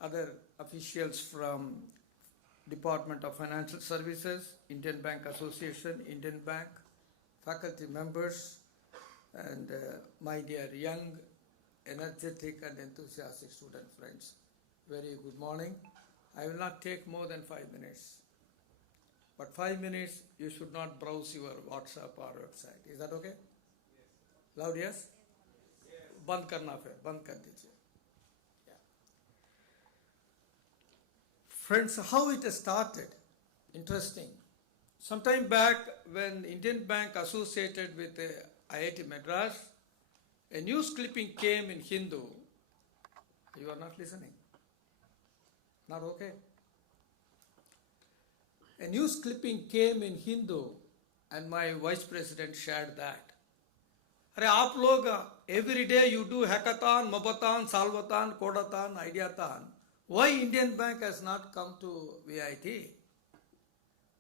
other officials from Department of Financial Services, Indian Bank Association, Indian Bank, faculty members, and my dear young, energetic and enthusiastic student friends. Very good morning. I will not take more than 5 minutes. But 5 minutes, you should not browse your WhatsApp or website. Is that okay? Yes. Loud yes? Yes. Band karna hai, band kar dijiye. Yeah. Friends, how it started? Interesting. Sometime back, when Indian Bank associated with IIT Madras, a news clipping came in Hindu. You are not listening. Not okay. A news clipping came in Hindu and my vice president shared that. Arey aap log every day you do hackathon, mabatan, salvatan, kodatan, ideathon. Why Indian Bank has not come to VIT?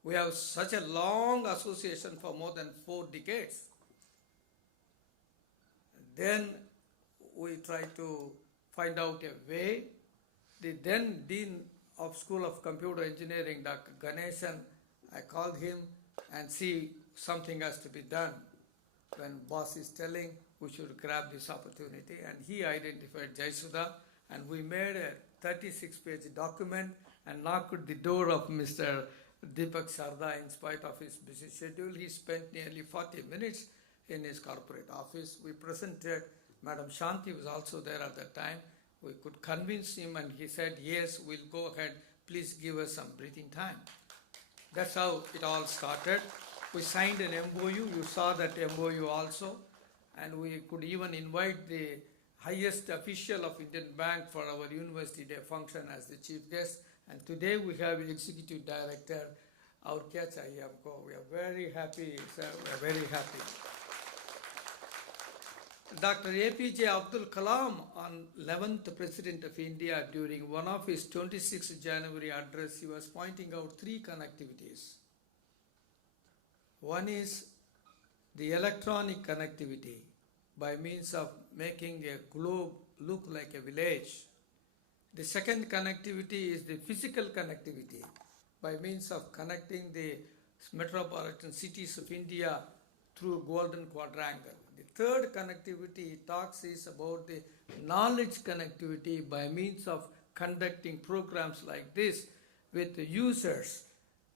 We have such a long association for more than 4 decades. Then we try to find out a way. The then Dean of School of Computer Engineering, Dr. Ganeshan, I called him and see something has to be done. When boss is telling we should grab this opportunity, and he identified Jaisudha, and we made a 36-page document and knocked the door of Mr. Deepak Sharda in spite of his busy schedule. He spent nearly 40 minutes in his corporate office. We presented, Madam Shanti was also there at that time. We could convince him and he said, yes, we'll go ahead, please give us some breathing time. That's how it all started. We signed an MOU, you saw that MOU also, and we could even invite the highest official of Indian Bank for our University Day function as the chief guest. And today we have Executive Director, our kya chahiye humko. We are very happy, sir, we are very happy. Dr. APJ Abdul Kalam, on 11th President of India, during one of his 26th January address, he was pointing out 3 connectivities. One is the electronic connectivity by means of making a globe look like a village. The second connectivity is the physical connectivity by means of connecting the metropolitan cities of India through Golden Quadrangle. The third connectivity he talks is about the knowledge connectivity by means of conducting programs like this with the users,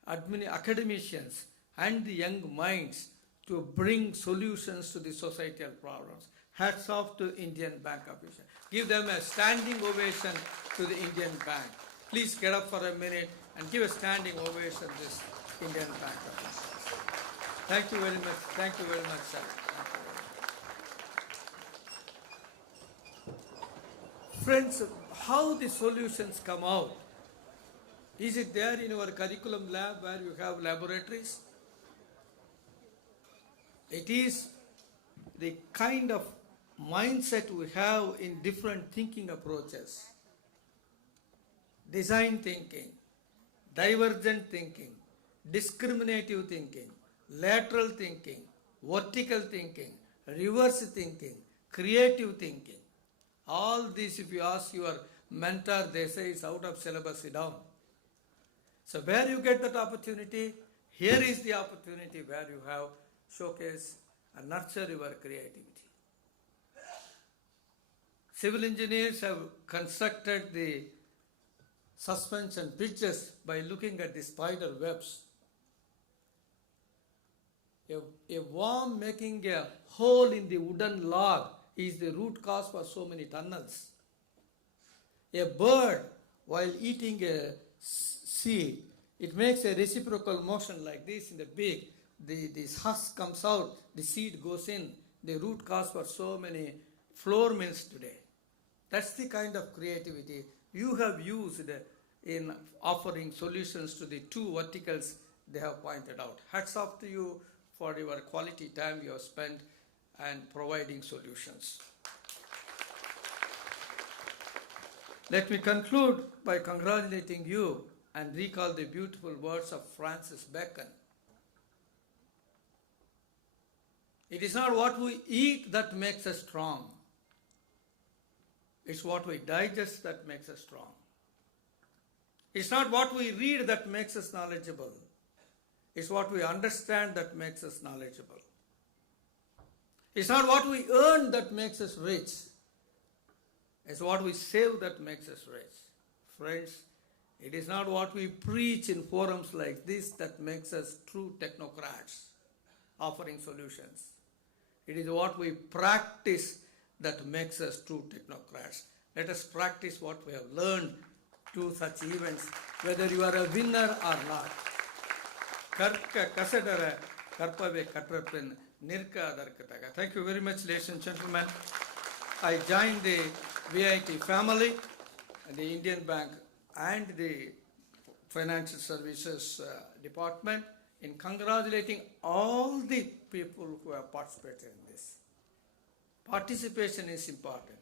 academicians, and the young minds to bring solutions to the societal problems. Hats off to Indian Bank officials. Give them a standing ovation to the Indian Bank. Please get up for a minute and give a standing ovation to this Indian Bank officials. Thank you very much. Thank you very much, sir. Friends, how the solutions come out? Is it there in our curriculum lab where you have laboratories? It is the kind of mindset we have in different thinking approaches. Design thinking, divergent thinking, discriminative thinking, lateral thinking, vertical thinking, reverse thinking, creative thinking. All this, if you ask your mentor, they say it's out of syllabus, sit down. So where you get that opportunity, here is the opportunity where you have showcase and nurture your creativity. Civil engineers have constructed the suspension bridges by looking at the spider webs. A worm making a hole in the wooden log is the root cause for so many tunnels. A bird, while eating a seed, it makes a reciprocal motion like this in the beak. This husk comes out, the seed goes in, the root cause for so many flour mills today. That's the kind of creativity you have used in offering solutions to the two verticals they have pointed out. Hats off to you for your quality time you have spent and providing solutions. Let me conclude by congratulating you and recall the beautiful words of Francis Bacon. It is not what we eat that makes us strong. It's what we digest that makes us strong. It's not what we read that makes us knowledgeable. It's what we understand that makes us knowledgeable. It's not what we earn that makes us rich. It's what we save that makes us rich. Friends, it is not what we preach in forums like this that makes us true technocrats offering solutions. It is what we practice that makes us true technocrats. Let us practice what we have learned through such events, whether you are a winner or not. Thank you very much, ladies and gentlemen. I joined the VIT family, the Indian Bank and the Financial Services Department in congratulating all the people who have participated in this. Participation is important.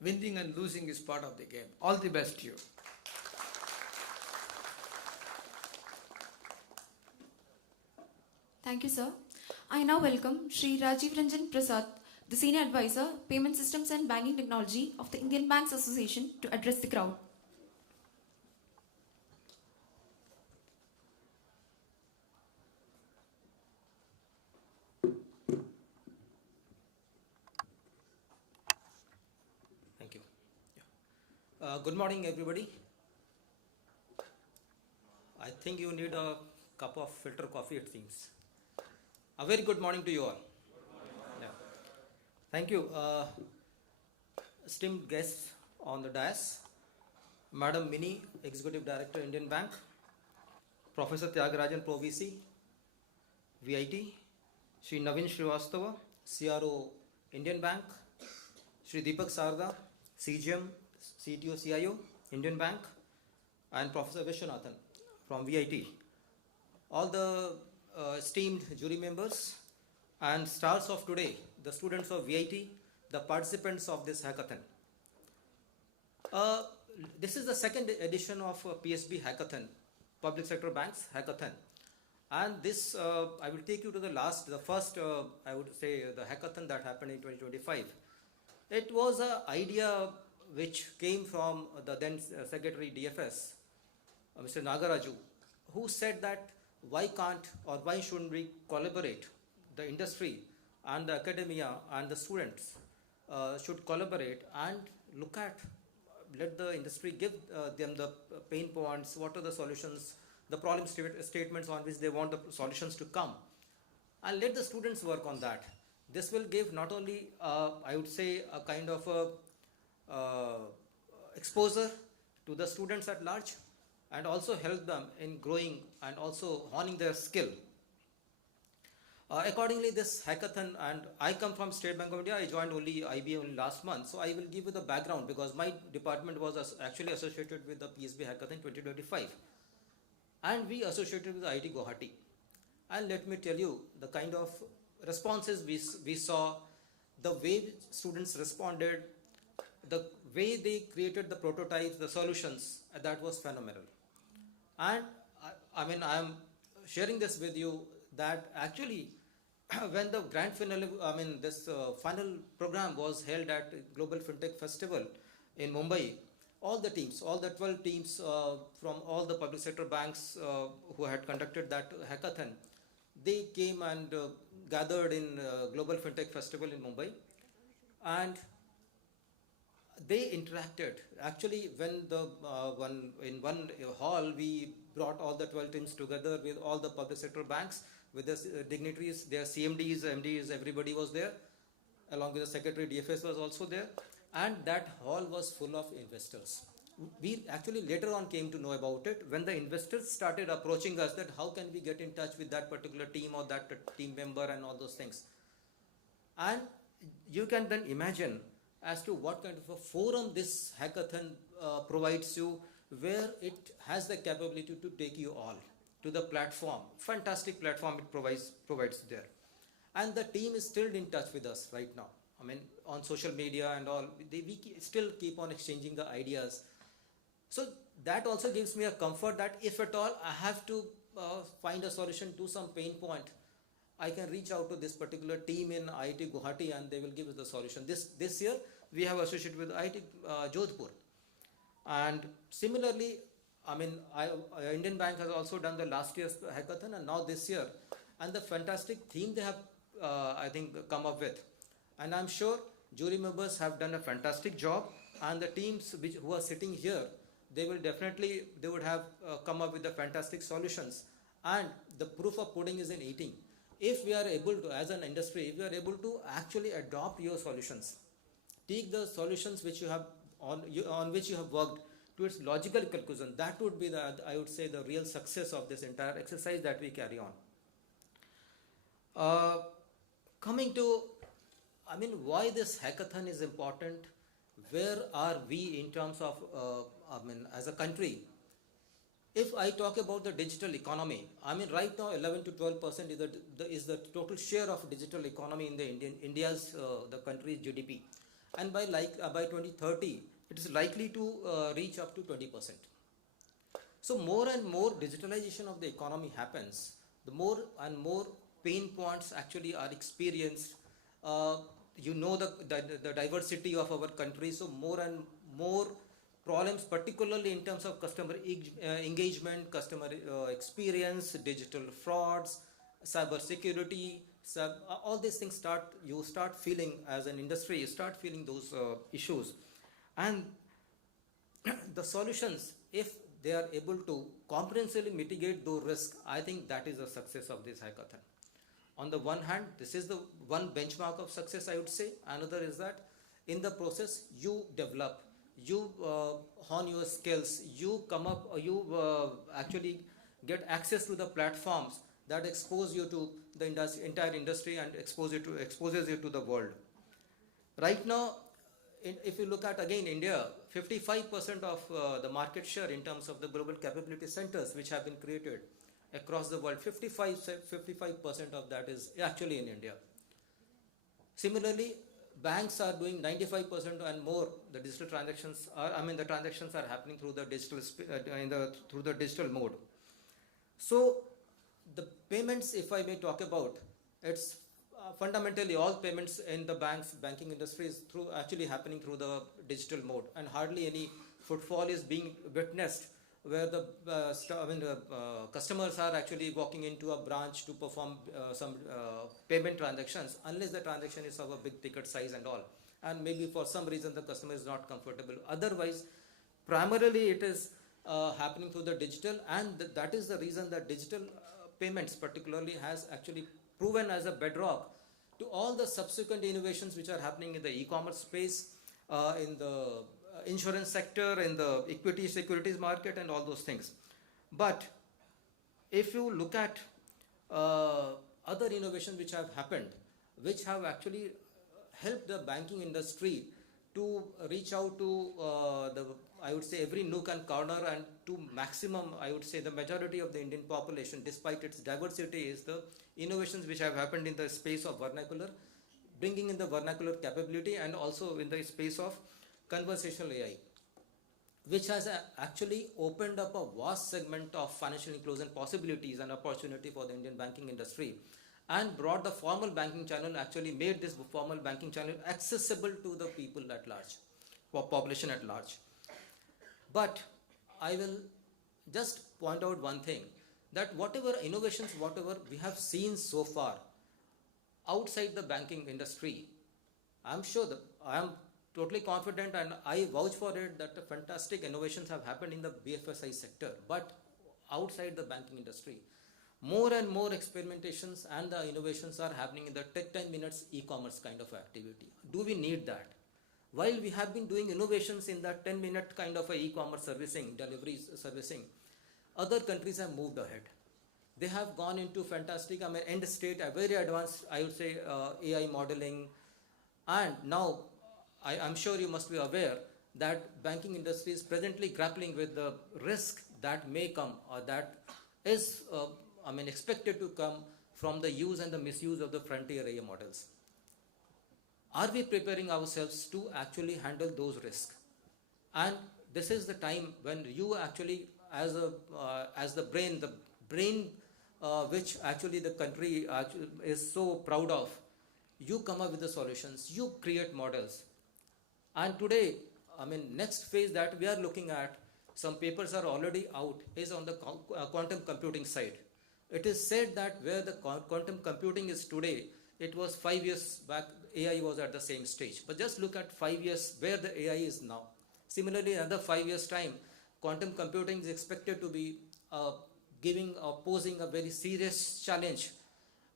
Winning and losing is part of the game. All the best to you. Thank you, sir. I now welcome Shri Rajiv Ranjan Prasad, the Senior Advisor, Payment Systems and Banking Technology of the Indian Banks Association, to address the crowd. Thank you. Good morning, everybody. I think you need a cup of filter coffee, it seems. A very good morning to you all. Yeah. Thank you. Esteemed guests on the dais, Madam Mini, Executive Director, Indian Bank, Professor Tyagarajan, Pro VC, VIT, Shri Naveen Srivastava, CRO, Indian Bank, Shri Deepak Sarda, CGM, CTO, CIO, Indian Bank, and Professor Vishwanathan from VIT. All the esteemed jury members and stars of today, the students of VIT, the participants of this hackathon. This is the second edition of PSB Hackathon, Public Sector Banks Hackathon. And this, I will take you to the first, I would say, the hackathon that happened in 2025. It was an idea which came from the then Secretary DFS, Mr. Nagaraju, who said that why can't or why shouldn't we collaborate? The industry and the academia and the students should collaborate and look at, let the industry give them the pain points, what are the solutions, the problem statements on which they want the solutions to come, and let the students work on that. This will give not only, I would say, a kind of exposure to the students at large, and also help them in growing and also honing their skill. Accordingly, this hackathon, and I come from State Bank of India, I joined IB only last month, so I will give you the background because my department was actually associated with the PSB Hackathon 2025. And we associated with IIT Guwahati. And let me tell you, the kind of responses we saw, the way students responded, the way they created the prototypes, the solutions, that was phenomenal. And I am sharing this with you that actually when the grand finale, this final program was held at Global FinTech Festival in Mumbai, all the teams, all the 12 teams from all the public sector banks who had conducted that hackathon, they came and gathered in Global FinTech Festival in Mumbai. And they interacted. Actually, when in one hall, we brought all the 12 teams together with all the public sector banks, with the dignitaries, their CMDs, MDs, everybody was there, along with the secretary, DFS was also there, and that hall was full of investors. We actually later on came to know about it when the investors started approaching us that how can we get in touch with that particular team or that team member and all those things. And you can then imagine as to what kind of a forum this hackathon provides you, where it has the capability to take you all to the platform. Fantastic platform it provides there. And the team is still in touch with us right now. I mean, on social media and all, we still keep on exchanging the ideas. So that also gives me a comfort that if at all I have to find a solution to some pain point, I can reach out to this particular team in IIT Guwahati and they will give us the solution. This year we have associated with IIT Jodhpur. And similarly, I mean, Indian Bank has also done the last year's hackathon and now this year. And the fantastic theme they have, I think, come up with. And I'm sure jury members have done a fantastic job, and the teams who are sitting here, they would have come up with the fantastic solutions. And the proof of pudding is in eating. If we are able to, as an industry, if we are able to actually adopt your solutions, take the solutions which you have on which you have worked to its logical conclusion, that would be I would say, the real success of this entire exercise that we carry on. Coming to, I mean, why this hackathon is important, where are we in terms of, I mean, as a country? If I talk about the digital economy, I mean, right now 11 to 12% is the total share of digital economy in India's the country's GDP, and by 2030 it is likely to reach up to 20%. So more and more digitalization of the economy happens, the more and more pain points actually are experienced. You know the diversity of our country, so more and more problems, particularly in terms of customer engagement, customer experience, digital frauds, cyber security, all these things you start feeling as an industry, you start feeling those issues. And the solutions, if they are able to comprehensively mitigate those risks, I think that is the success of this hackathon. On the one hand, this is the one benchmark of success, I would say. Another is that in the process, you develop, you hone your skills, you come up, you actually get access to the platforms that expose you to the entire industry and exposes you to the world. Right now, if you look at again India, 55% of the market share in terms of the global capability centers which have been created across the world, 55% of that is actually in India. Similarly, banks are doing 95% and more. The digital transactions the transactions are happening through the digital through the digital mode. So the payments, if I may talk about, it's fundamentally all payments in the banking industry is actually happening through the digital mode, and hardly any footfall is being witnessed where the customers are actually walking into a branch to perform some payment transactions, unless the transaction is of a big ticket size and all, and maybe for some reason the customer is not comfortable. Otherwise, primarily it is happening through the digital, and that is the reason that digital payments particularly has actually proven as a bedrock to all the subsequent innovations which are happening in the e-commerce space, in the insurance sector, in the equity securities market, and all those things. But if you look at other innovations which have happened, which have actually helped the banking industry to reach out to I would say every nook and corner, and to maximum, I would say the majority of the Indian population, despite its diversity, is the innovations which have happened in the space of vernacular, bringing in the vernacular capability, and also in the space of conversational AI, which has actually opened up a vast segment of financial inclusion possibilities and opportunity for the Indian banking industry, and brought the formal banking channel, actually made this formal banking channel accessible to the people at large, for population at large. But I will just point out one thing, that whatever innovations, whatever we have seen so far outside the banking industry, I'm sure that I am totally confident, and I vouch for it, that fantastic innovations have happened in the BFSI sector. But outside the banking industry, more and more experimentations and the innovations are happening in the 10 minutes e-commerce kind of activity. Do we need that? While we have been doing innovations in that 10-minute kind of a e-commerce servicing, delivery servicing, other countries have moved ahead. They have gone into fantastic, end state, a very advanced, I would say, AI modeling. And now, I'm sure you must be aware that banking industry is presently grappling with the risk that may come, or that is expected to come from the use and the misuse of the frontier AI models. Are we preparing ourselves to actually handle those risks? And this is the time when you actually, as the brain which actually the country is so proud of, you come up with the solutions, you create models. And today, next phase that we are looking at, some papers are already out, is on the quantum computing side. It is said that where the quantum computing is today, it was 5 years back, AI was at the same stage. But just look at 5 years where the AI is now. Similarly, another 5 years time, quantum computing is expected to be posing a very serious challenge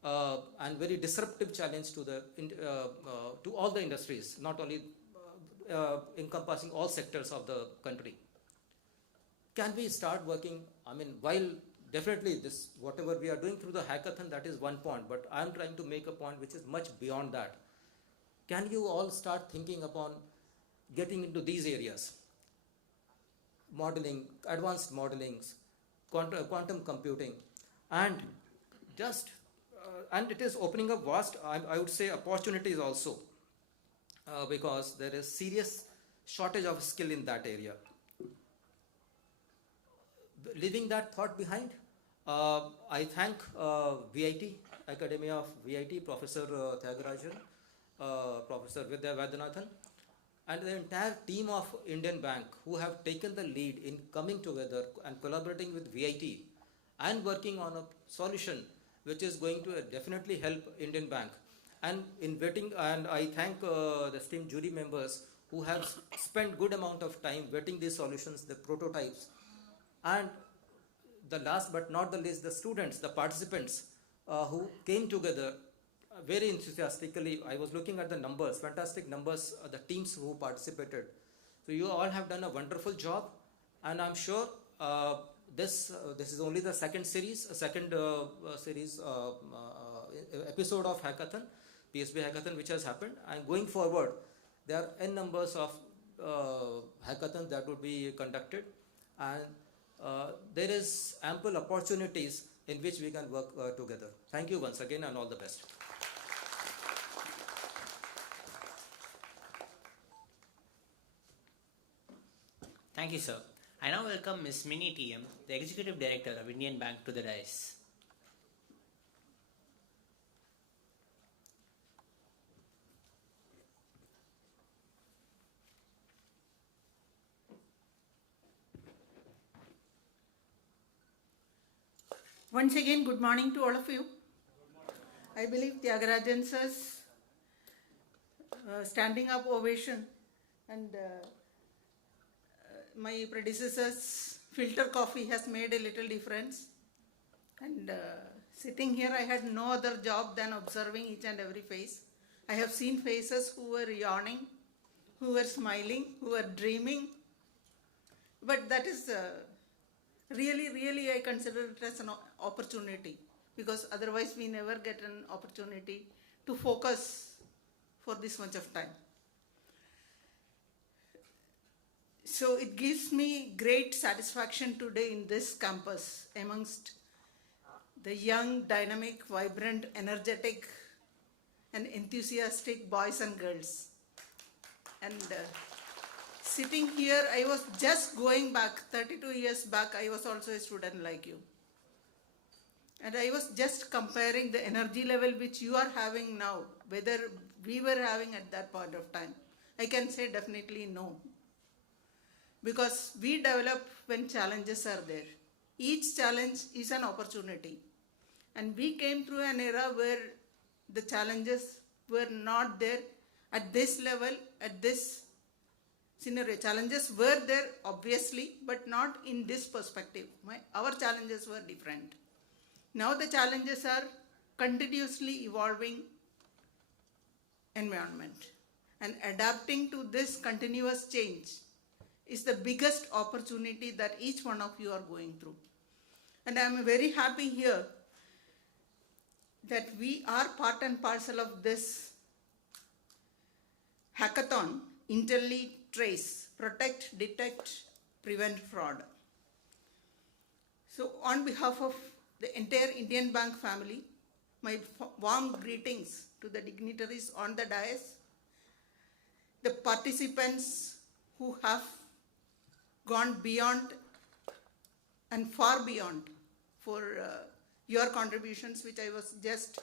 and very disruptive challenge to all the industries, not only encompassing all sectors of the country. Can we start working? While definitely this, whatever we are doing through the hackathon, that is one point, but I am trying to make a point which is much beyond that. Can you all start thinking upon getting into these areas? Modeling, advanced modelings, quantum computing, and and it is opening up vast, I would say, opportunities also, because there is serious shortage of skill in that area. Leaving that thought behind, I thank VIT, Academy of VIT, Professor Tyagarajan, Professor Vidya Vaidyanathan, and the entire team of Indian Bank, who have taken the lead in coming together and collaborating with VIT and working on a solution which is going to definitely help Indian Bank. And I thank the esteemed jury members who have spent good amount of time vetting these solutions, the prototypes. And the last but not the least, the students, the participants who came together very enthusiastically. I was looking at the numbers, fantastic numbers, the teams who participated. So you all have done a wonderful job, and I'm sure this is only the second episode of Hackathon, PSB Hackathon, which has happened. And going forward, there are n numbers of hackathons that would be conducted, and there is ample opportunities in which we can work together. Thank you once again, and all the best. Thank you, sir. I now welcome Ms. Minnie TM, the Executive Director of Indian Bank, to the dais. Once again, good morning to all of you. I believe Tyagarajan sir's standing up ovation and my predecessor's filter coffee has made a little difference. And sitting here, I had no other job than observing each and every face. I have seen faces who were yawning, who were smiling, who were dreaming. But that is really, I consider it as an opportunity, because otherwise we never get an opportunity to focus for this much of time. So it gives me great satisfaction today in this campus amongst the young, dynamic, vibrant, energetic and enthusiastic boys and girls. And sitting here, I was just going back, 32 years back, I was also a student like you. And I was just comparing the energy level which you are having now, whether we were having at that point of time. I can say definitely no. Because we develop when challenges are there. Each challenge is an opportunity. And we came through an era where the challenges were not there at this level, at this scenario. Challenges were there, obviously, but not in this perspective. Our challenges were different. Now the challenges are continuously evolving environment, and adapting to this continuous change is the biggest opportunity that each one of you are going through. And I am very happy here that we are part and parcel of this hackathon, IntelliTrace, protect, detect, prevent fraud. So on behalf of the entire Indian Bank family, my warm greetings to the dignitaries on the dais, the participants who have gone beyond and far beyond for your contributions, which I was just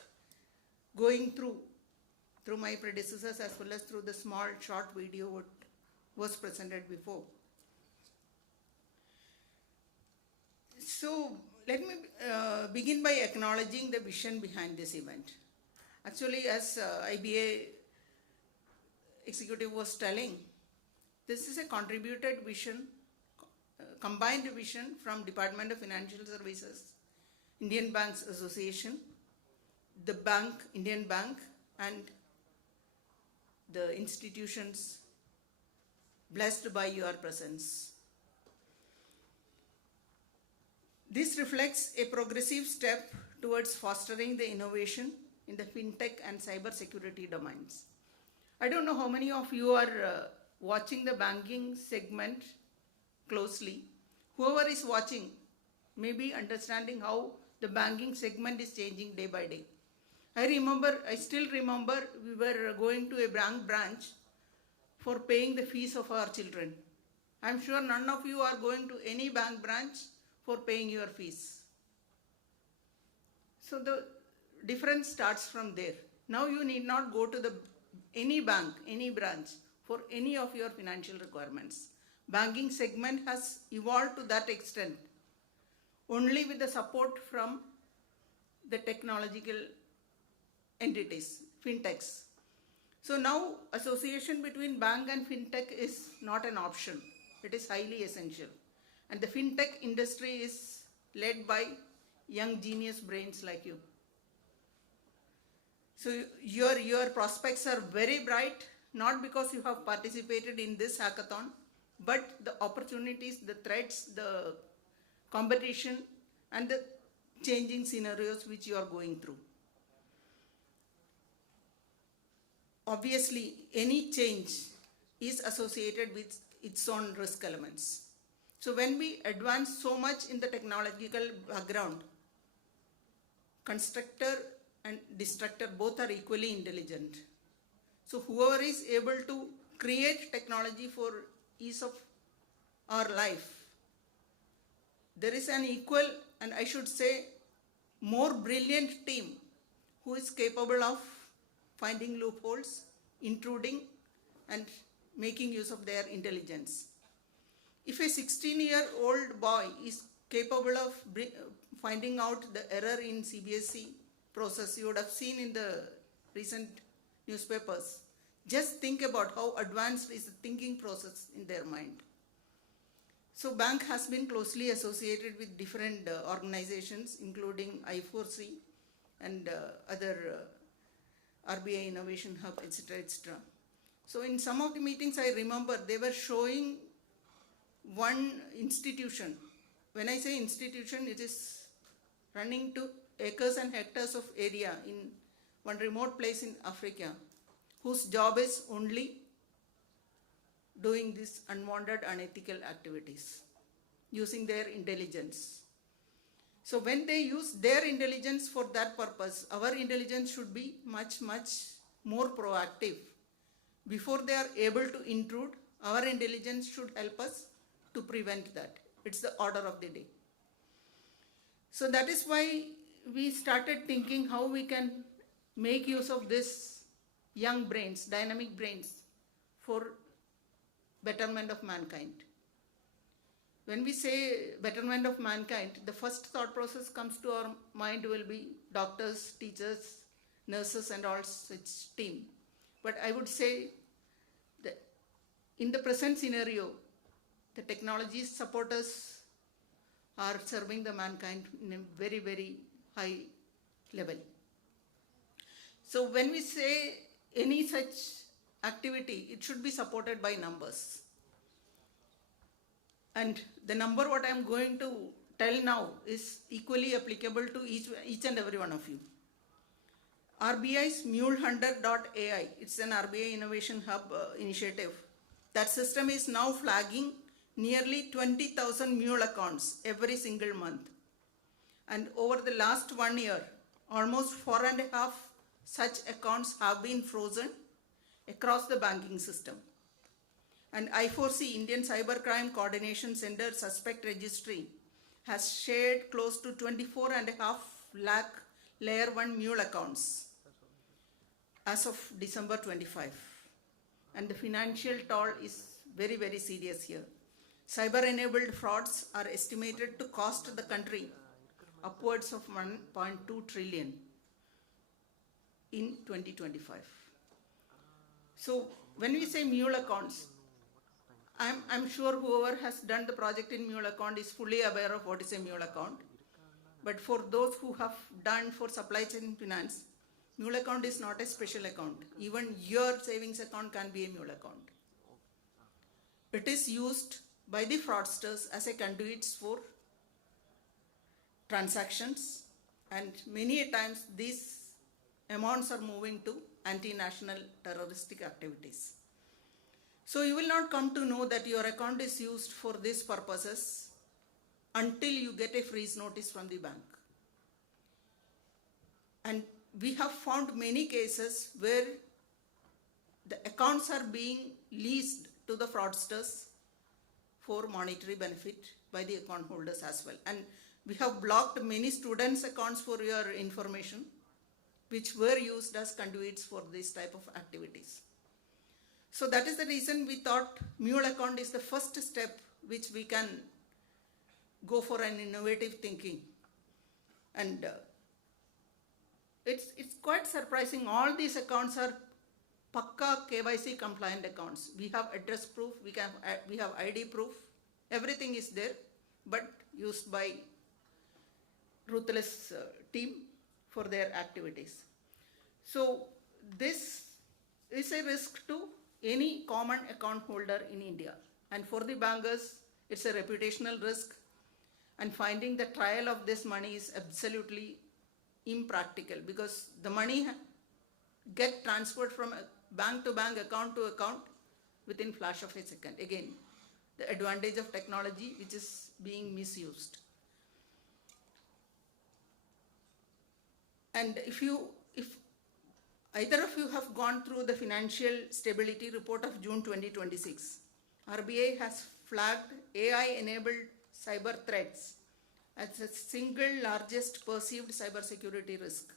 going through my predecessors as well as through the small short video what was presented before. So let me begin by acknowledging the vision behind this event. Actually, as IBA executive was telling, this is a contributed vision, combined vision from Department of Financial Services, Indian Banks Association, the bank, Indian Bank, and the institutions blessed by your presence. This reflects a progressive step towards fostering the innovation in the fintech and cyber security domains. I don't know how many of you are watching the banking segment closely. Whoever is watching may be understanding how the banking segment is changing day by day. I still remember we were going to a bank branch for paying the fees of our children. I'm sure none of you are going to any bank branch for paying your fees. So the difference starts from there. Now you need not go to any bank, any branch for any of your financial requirements. Banking segment has evolved to that extent only with the support from the technological entities, fintechs. So now association between bank and fintech is not an option. It is highly essential. And the fintech industry is led by young genius brains like you. So your prospects are very bright, not because you have participated in this hackathon, but the opportunities, the threats, the competition, and the changing scenarios which you are going through. Obviously, any change is associated with its own risk elements. So when we advance so much in the technological background, constructor and destructor both are equally intelligent. So whoever is able to create technology for ease of our life, there is an equal, and I should say more brilliant team who is capable of finding loopholes, intruding, and making use of their intelligence. If a 16-year-old boy is capable of finding out the error in CBSE process, you would have seen in the recent newspapers, just think about how advanced is the thinking process in their mind. So bank has been closely associated with different organizations, including I4C and other RBI Innovation Hub, etc., etc. So in some of the meetings I remember they were showing one institution. When I say institution, it is running to acres and hectares of area in one remote place in Africa, whose job is only doing these unwanted, unethical activities, using their intelligence. So when they use their intelligence for that purpose, our intelligence should be much, much more proactive. Before they are able to intrude, our intelligence should help us to prevent that. It's the order of the day. So that is why we started thinking how we can make use of this young brains, dynamic brains, for betterment of mankind. When we say betterment of mankind, the first thought process comes to our mind will be doctors, teachers, nurses, and all such team. But I would say the in the present scenario, the technology supporters are serving the mankind in a very, very high level. So when we say any such activity, it should be supported by numbers. And the number what I am going to tell now is equally applicable to each and every one of you. RBI's MuleHunter.ai, it's an RBI Innovation Hub initiative. That system is now flagging nearly 20,000 Mule accounts every single month. And over the last 1 year, almost 4.5 such accounts have been frozen across the banking system. And I4C, Indian Cybercrime Coordination Center Suspect Registry, has shared close to 24.5 lakh Layer 1 Mule accounts as of December 25. And the financial toll is very, very serious here. Cyber-enabled frauds are estimated to cost the country upwards of 1.2 trillion in 2025. So when we say Mule accounts, I'm sure whoever has done the project in Mule account is fully aware of what is a Mule account. But for those who have done for supply chain finance, Mule account is not a special account. Even your savings account can be a Mule account. It is used by the fraudsters as a conduit for transactions, and many a times these amounts are moving to anti-national terroristic activities. So you will not come to know that your account is used for these purposes until you get a freeze notice from the bank. And we have found many cases where the accounts are being leased to the fraudsters for monetary benefit by the account holders as well. And we have blocked many students' accounts, for your information, which were used as conduits for this type of activities. So that is the reason we thought Mule account is the first step which we can go for an innovative thinking. And it's quite surprising. All these accounts are Pakka KYC compliant accounts. We have address proof, we have ID proof, everything is there, but used by ruthless team for their activities. So this is a risk to any common account holder in India. And for the bankers, it's a reputational risk, and finding the trial of this money is absolutely impractical, because the money get transferred from bank to bank, account to account within flash of a second. Again, the advantage of technology which is being misused. And if either of you have gone through the Financial Stability Report of June 2026, RBI has flagged AI-enabled cyber threats as the single largest perceived cybersecurity risk,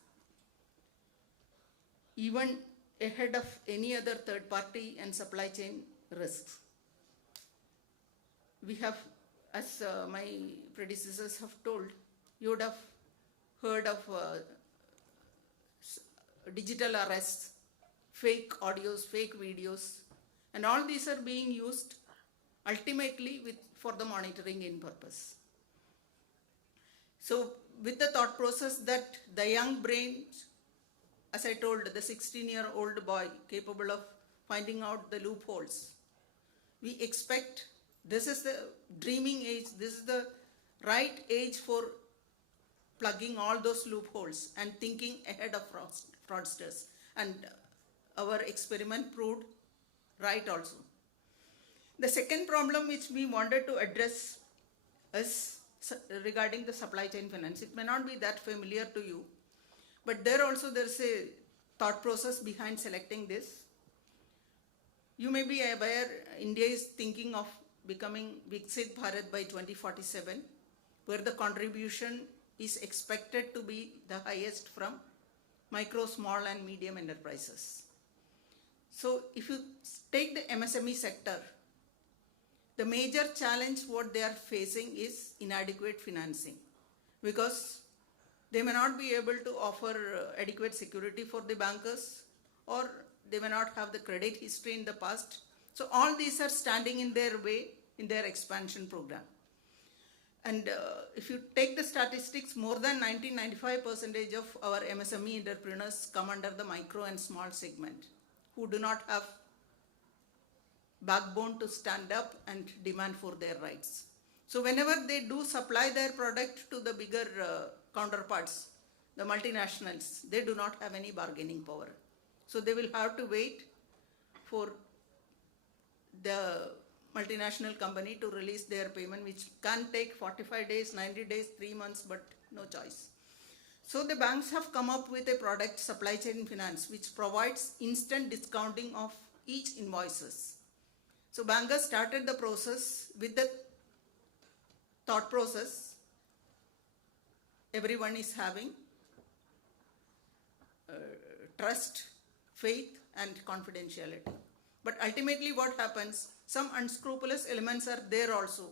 even ahead of any other third party and supply chain risks. We have, as my predecessors have told, you would have heard of digital arrests, fake audios, fake videos, and all these are being used ultimately for the monitoring in purpose. So with the thought process that the young brain, as I told, the 16-year-old boy capable of finding out the loopholes, we expect this is the dreaming age, this is the right age for plugging all those loopholes and thinking ahead of fraudsters. And our experiment proved right also. The second problem which we wanted to address is regarding the supply chain finance. It may not be that familiar to you, but there also there's a thought process behind selecting this. You may be aware India is thinking of becoming Viksit Bharat by 2047, where the contribution is expected to be the highest from micro, small and medium enterprises. So if you take the MSME sector, the major challenge what they are facing is inadequate financing, because they may not be able to offer adequate security for the bankers, or they may not have the credit history in the past, So all these are standing in their way in their expansion program. And if you take the statistics, more than 95% of our MSME entrepreneurs come under the micro and small segment who do not have backbone to stand up and demand for their rights. So whenever they do supply their product to the bigger counterparts, the multinationals, they do not have any bargaining power. So they will have to wait for the multinational company to release their payment, which can take 45 days, 90 days, 3 months, but no choice. So the banks have come up with a product, supply chain finance, which provides instant discounting of each invoices. So bankers started the process with the thought process everyone is having, trust, faith, and confidentiality. But ultimately what happens, some unscrupulous elements are there also,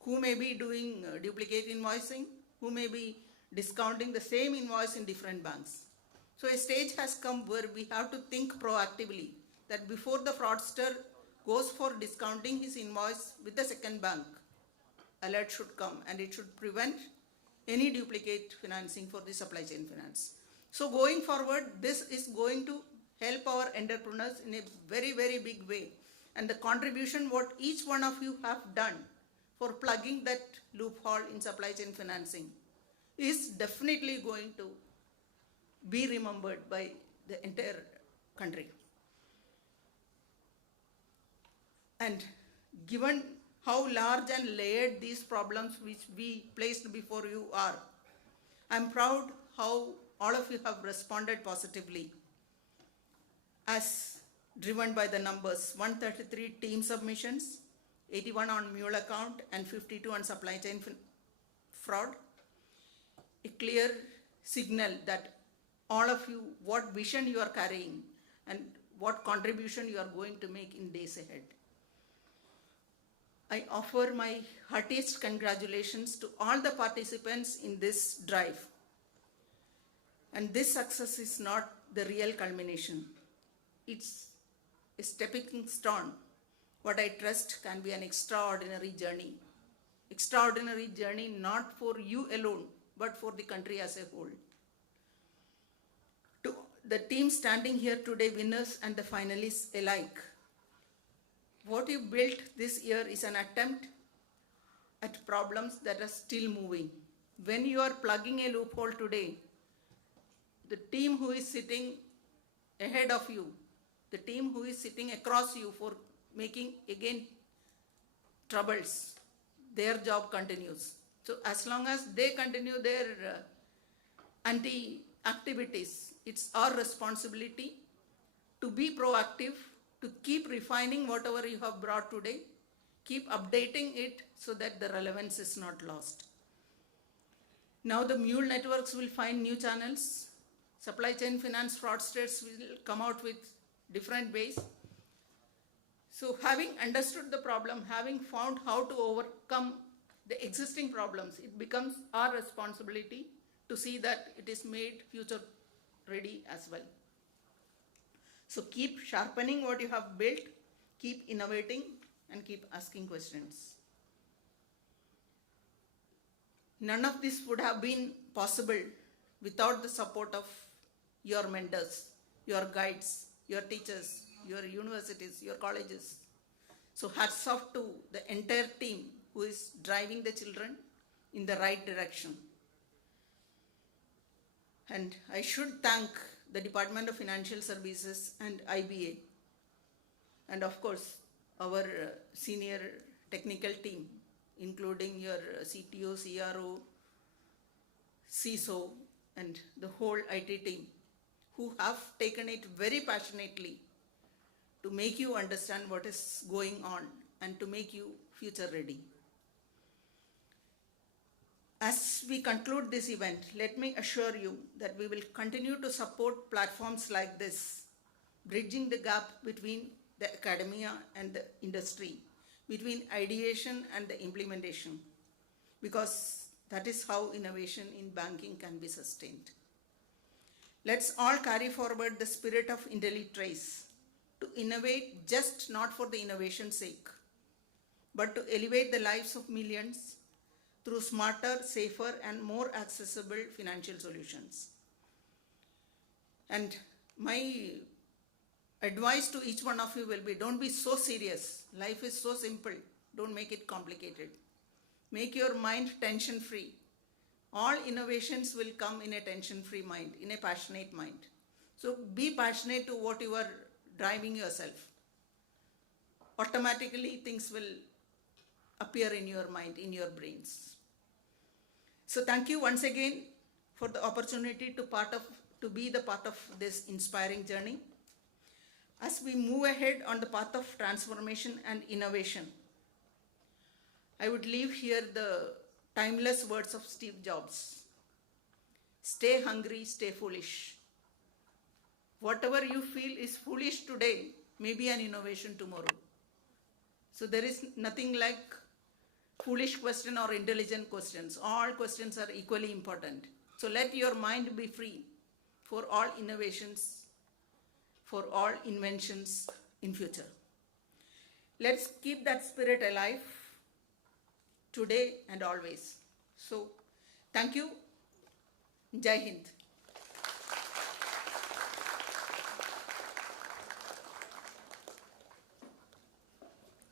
who may be doing duplicate invoicing, who may be discounting the same invoice in different banks. So a stage has come where we have to think proactively that before the fraudster goes for discounting his invoice with the second bank, alert should come and it should prevent any duplicate financing for the supply chain finance. So going forward, this is going to help our entrepreneurs in a very, very big way. And the contribution what each one of you have done for plugging that loophole in supply chain financing is definitely going to be remembered by the entire country. And given how large and layered these problems which we placed before you are, I'm proud how all of you have responded positively as driven by the numbers. 133 team submissions, 81 on mule account and 52 on supply chain fraud. A clear signal that all of you, what vision you are carrying and what contribution you are going to make in days ahead. I offer my heartiest congratulations to all the participants in this drive. And this success is not the real culmination. It's a stepping stone. What I trust can be an extraordinary journey. Extraordinary journey not for you alone, but for the country as a whole. To the team standing here today, winners and the finalists alike, what you built this year is an attempt at problems that are still moving. When you are plugging a loophole today, the team who is sitting ahead of you, the team who is sitting across you for making again troubles, their job continues. So as long as they continue their anti-activities, it's our responsibility to be proactive, to keep refining whatever you have brought today, keep updating it so that the relevance is not lost. Now the mule networks will find new channels. Supply chain finance fraudsters will come out with different ways. So having understood the problem, having found how to overcome the existing problems, it becomes our responsibility to see that it is made future ready as well. So keep sharpening what you have built, keep innovating, and keep asking questions. None of this would have been possible without the support of your mentors, your guides, your teachers, your universities, your colleges. So hats off to the entire team who is driving the children in the right direction. And I should thank the Department of Financial Services and IBA, and of course our senior technical team, including your CTO, CRO, CISO, and the whole IT team, who have taken it very passionately to make you understand what is going on and to make you future ready. As we conclude this event, let me assure you that we will continue to support platforms like this, bridging the gap between the academia and the industry, between ideation and the implementation, because that is how innovation in banking can be sustained. Let's all carry forward the spirit of IntelliTrace to innovate just not for the innovation's sake, but to elevate the lives of millions through smarter, safer, and more accessible financial solutions. And my advice to each one of you will be, don't be so serious. Life is so simple. Don't make it complicated. Make your mind tension-free. All innovations will come in a tension-free mind, in a passionate mind. So be passionate to what you are driving yourself. Automatically things will appear in your mind, in your brains. So thank you once again for the opportunity to be the part of this inspiring journey. As we move ahead on the path of transformation and innovation, I would leave here the timeless words of Steve Jobs. Stay hungry, stay foolish. Whatever you feel is foolish today may be an innovation tomorrow. So there is nothing like foolish question or intelligent questions. All questions are equally important. So let your mind be free for all innovations, for all inventions in future. Let's keep that spirit alive today and always. So thank you. Jai Hind.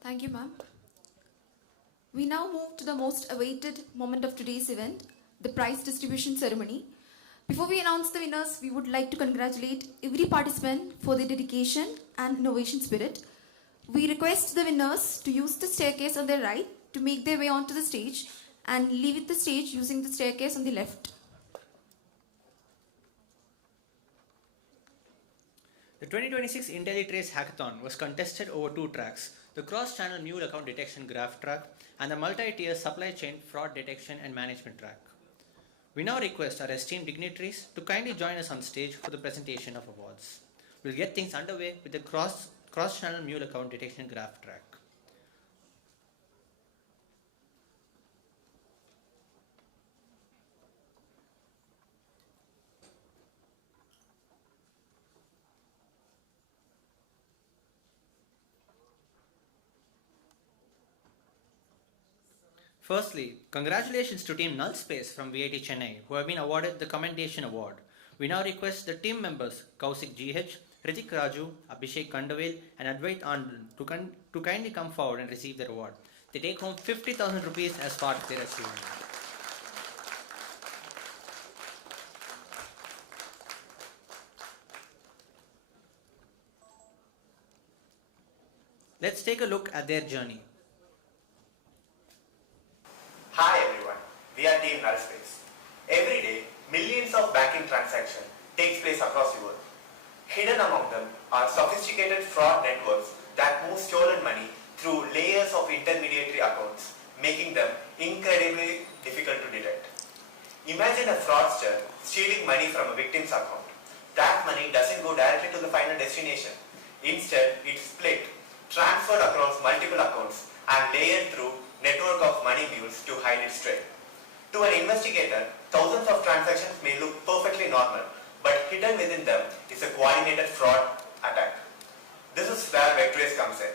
Thank you, ma'am. We now move to the most awaited moment of today's event, the prize distribution ceremony. Before we announce the winners, we would like to congratulate every participant for their dedication and innovation spirit. We request the winners to use the staircase on their right to make their way onto the stage and leave the stage using the staircase on the left. The 2026 IntelliTrace Hackathon was contested over two tracks, the cross-channel mule account detection graph track and the multi-tier supply chain fraud detection and management track. We now request our esteemed dignitaries to kindly join us on stage for the presentation of awards. We'll get things underway with the cross-channel mule account detection graph track. Firstly, congratulations to Team Null Space from VIT Chennai, who have been awarded the Commendation Award. We now request the team members Kausik GH, Ritik Raju, Abhishek Kandavel, and Advait Anand to kindly come forward and receive their award. They take home 50,000 rupees as part of their achievement. Let's take a look at their journey. Hi everyone, we are Team Null Space. Every day, millions of banking transactions takes place across the world. Hidden among them are sophisticated fraud networks that move stolen money through layers of intermediary accounts, making them incredibly difficult to detect. Imagine a fraudster stealing money from a victim's account. That money doesn't go directly to the final destination. Instead, it's split, transferred across multiple accounts, and layered through network of money mules to hide its trail. To an investigator, thousands of transactions may look perfectly normal, but hidden within them is a coordinated fraud attack. This is where VecTrace comes in.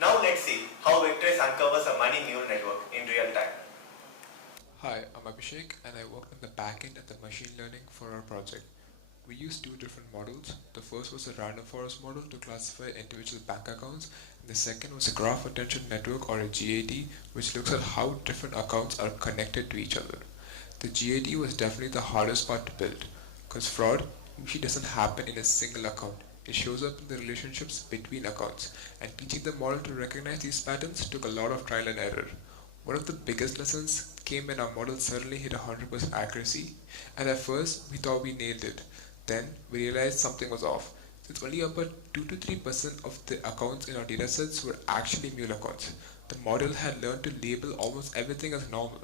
Now let's see how VecTrace uncovers a money mule network in real time. Hi, I'm Abhishek and I work on the backend and the machine learning for our project. We used two different models. The first was a random forest model to classify individual bank accounts, and the second was a graph attention network or a GAT, which looks at how different accounts are connected to each other. The GAT was definitely the hardest part to build, because fraud usually doesn't happen in a single account. It shows up in the relationships between accounts, and teaching the model to recognize these patterns took a lot of trial and error. One of the biggest lessons came when our model suddenly hit 100% accuracy, and at first we thought we nailed it. Then we realized something was off, since only about 2 to 3% of the accounts in our datasets were actually mule accounts. The model had learned to label almost everything as normal.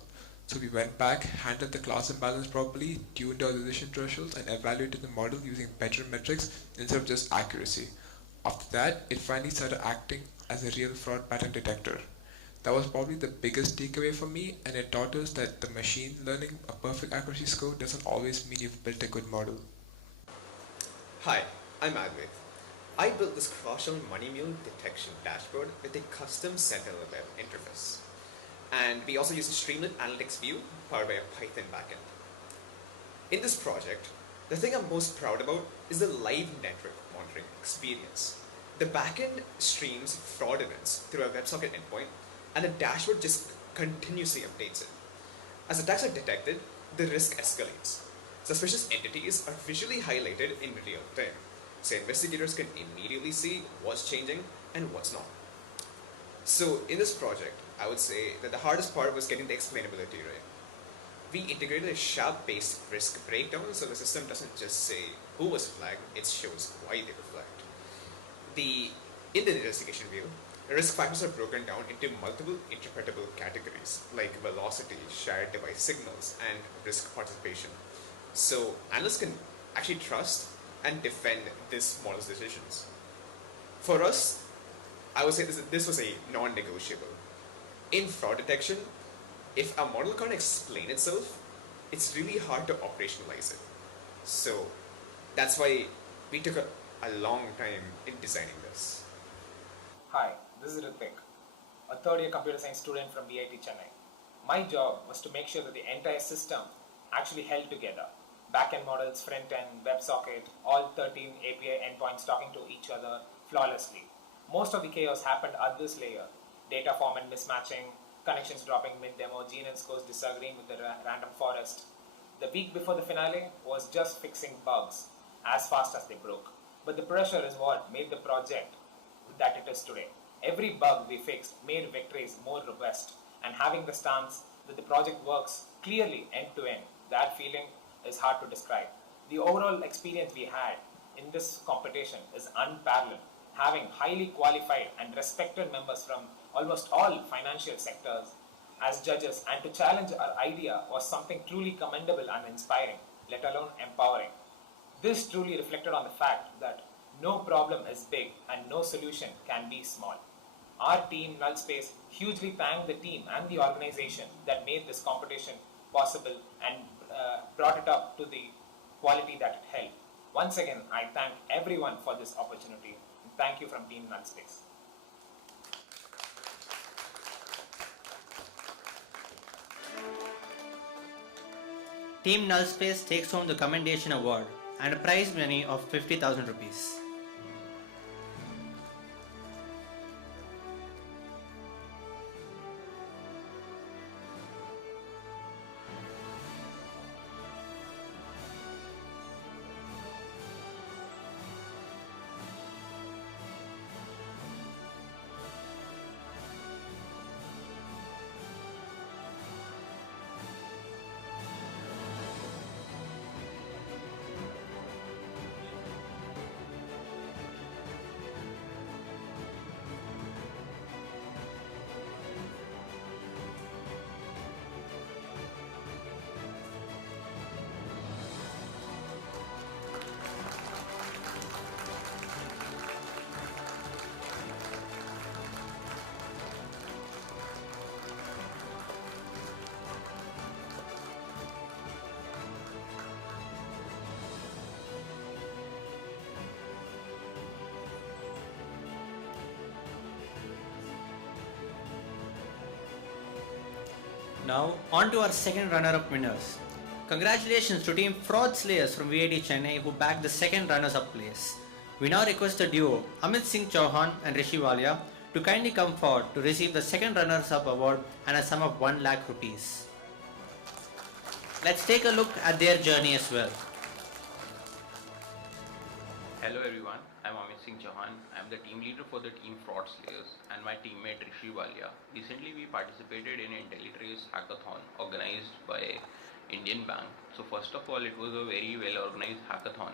So we went back, handled the class imbalance properly, tuned our decision thresholds, and evaluated the model using better metrics instead of just accuracy. After that, it finally started acting as a real fraud pattern detector. That was probably the biggest takeaway for me, and it taught us that the machine learning a perfect accuracy score doesn't always mean you've built a good model. Hi, I'm Advait. I built this cross-channel money mule detection dashboard with a custom Sentinel web interface. And we also use a Streamlit Analytics view powered by a Python backend. In this project, the thing I'm most proud about is the live network monitoring experience. The backend streams fraud events through a WebSocket endpoint, and the dashboard just continuously updates it. As attacks are detected, the risk escalates. Suspicious entities are visually highlighted in real time, so investigators can immediately see what's changing and what's not. So in this project, I would say that the hardest part was getting the explainability right. We integrated a sharp-based risk breakdown so the system doesn't just say who was flagged, it shows why they were flagged. In the investigation view, risk factors are broken down into multiple interpretable categories like velocity, shared device signals, and risk participation. So analysts can actually trust and defend this model's decisions. For us, I would say this was a non-negotiable. In fraud detection, if a model can't explain itself, it's really hard to operationalize it. So that's why we took a long time in designing this. Hi, this is Ritik, a third-year computer science student from VIT Chennai. My job was to make sure that the entire system actually held together. Backend models, front-end, WebSocket, all 13 API endpoints talking to each other flawlessly. Most of the chaos happened at this layer. Data format mismatching, connections dropping mid-demo, GNN scores disagreeing with the random forest. The week before the finale was just fixing bugs as fast as they broke. But the pressure is what made the project that it is today. Every bug we fixed made victories more robust, and having the stance that the project works clearly end to end, that feeling is hard to describe. The overall experience we had in this competition is unparalleled, having highly qualified and respected members from almost all financial sectors as judges, and to challenge our idea was something truly commendable and inspiring, let alone empowering. This truly reflected on the fact that no problem is big and no solution can be small. Our team, Nullspace, hugely thanked the team and the organization that made this competition possible and brought it up to the quality that it held. Once again, I thank everyone for this opportunity. And thank you from Team Nullspace. Team Nullspace takes home the Commendation Award and a prize money of 50,000 rupees. Now, on to our second runner-up winners. Congratulations to Team Fraud Slayers from VIT Chennai who bagged the second runners-up place. We now request the duo Amit Singh Chauhan and Rishi Walia to kindly come forward to receive the second runners-up award and a sum of 1 lakh rupees. Let's take a look at their journey as well. Hello everyone, I'm Amit Singh Chauhan. I'm the team leader for the team Fraud Slayers and my teammate Rishi Walia. Recently we participated in IntelliTrace Hackathon organized by Indian Bank. So first of all, it was a very well organized hackathon.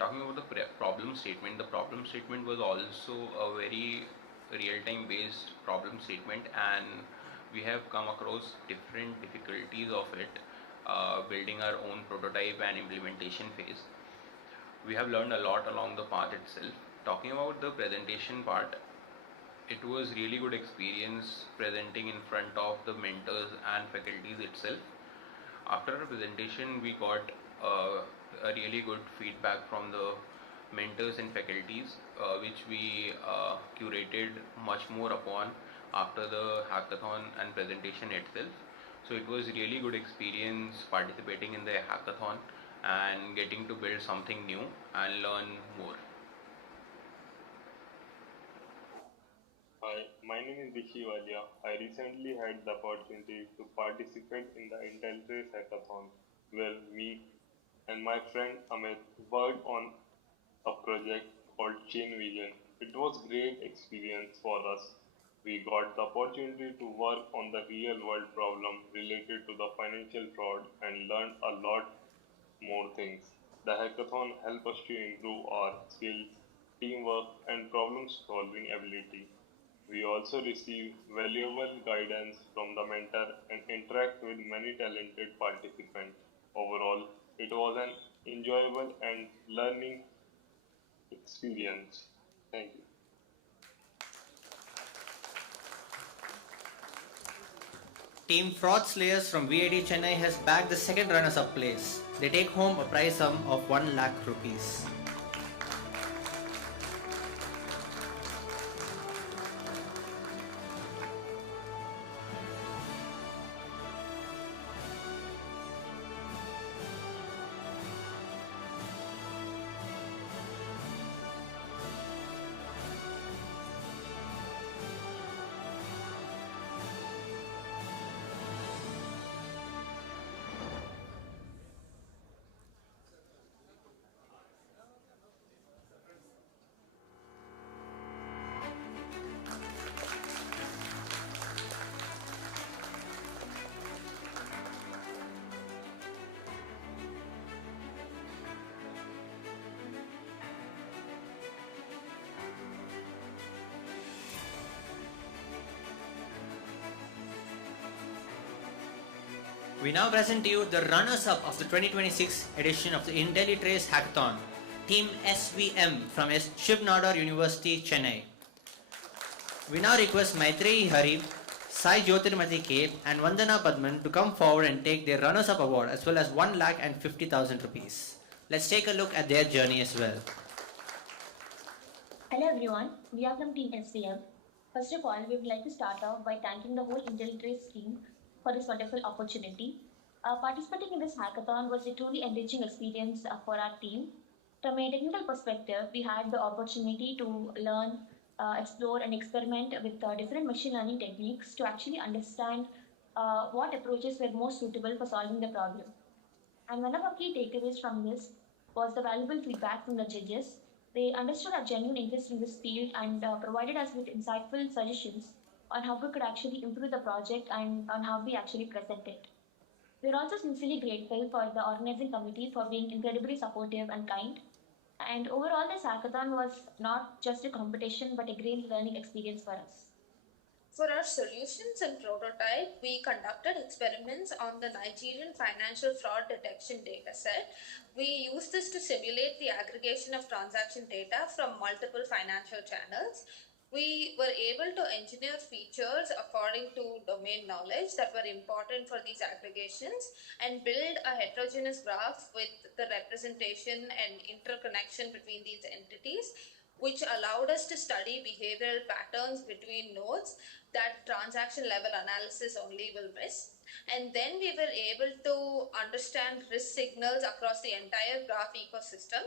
Talking about the problem statement, the problem statement was also a very real-time based problem statement, and we have come across different difficulties of it, building our own prototype and implementation phase. We have learned a lot along the path itself. Talking about the presentation part, it was really good experience presenting in front of the mentors and faculties itself. After our presentation, we got a really good feedback from the mentors and faculties, which we curated much more upon after the hackathon and presentation itself. So it was really good experience participating in the hackathon and getting to build something new and learn more. Hi, my name is Rishi Walia. I recently had the opportunity to participate in the IntelliTrace Hackathon, where me and my friend Amit worked on a project called Chain Vision. It was great experience for us. We got the opportunity to work on the real world problem related to the financial fraud and learned a lot more things. The hackathon helped us to improve our skills, teamwork, and problem solving ability. We also receive valuable guidance from the mentor and interact with many talented participants. Overall, it was an enjoyable and learning experience. Thank you. Team Fraud Slayers from VIT Chennai has bagged the second runners-up place. They take home a prize sum of 1 lakh rupees. We now present to you the runners-up of the 2026 edition of the IntelliTrace Hackathon, Team SVM from Shiv Nadar University, Chennai. We now request Maitreyi Hari, Sai Jyotirmati K and Vandana Padman to come forward and take their runners-up award as well as 1,50,000 rupees. Let's take a look at their journey as well. Hello everyone, we are from Team SVM. First of all, we would like to start off by thanking the whole IntelliTrace team for this wonderful opportunity. Participating in this hackathon was a truly enriching experience for our team. From a technical perspective, we had the opportunity to learn, explore and experiment with different machine learning techniques to actually understand what approaches were most suitable for solving the problem. And one of our key takeaways from this was the valuable feedback from the judges. They understood our genuine interest in this field and provided us with insightful suggestions on how we could actually improve the project and on how we actually present it. We are also sincerely grateful for the organizing committee for being incredibly supportive and kind. And overall, this hackathon was not just a competition but a great learning experience for us. For our solutions and prototype, we conducted experiments on the Nigerian financial fraud detection dataset. We used this to simulate the aggregation of transaction data from multiple financial channels. We were able to engineer features according to domain knowledge that were important for these aggregations and build a heterogeneous graph with the representation and interconnection between these entities, which allowed us to study behavioral patterns between nodes that transaction level analysis only will miss. And then we were able to understand risk signals across the entire graph ecosystem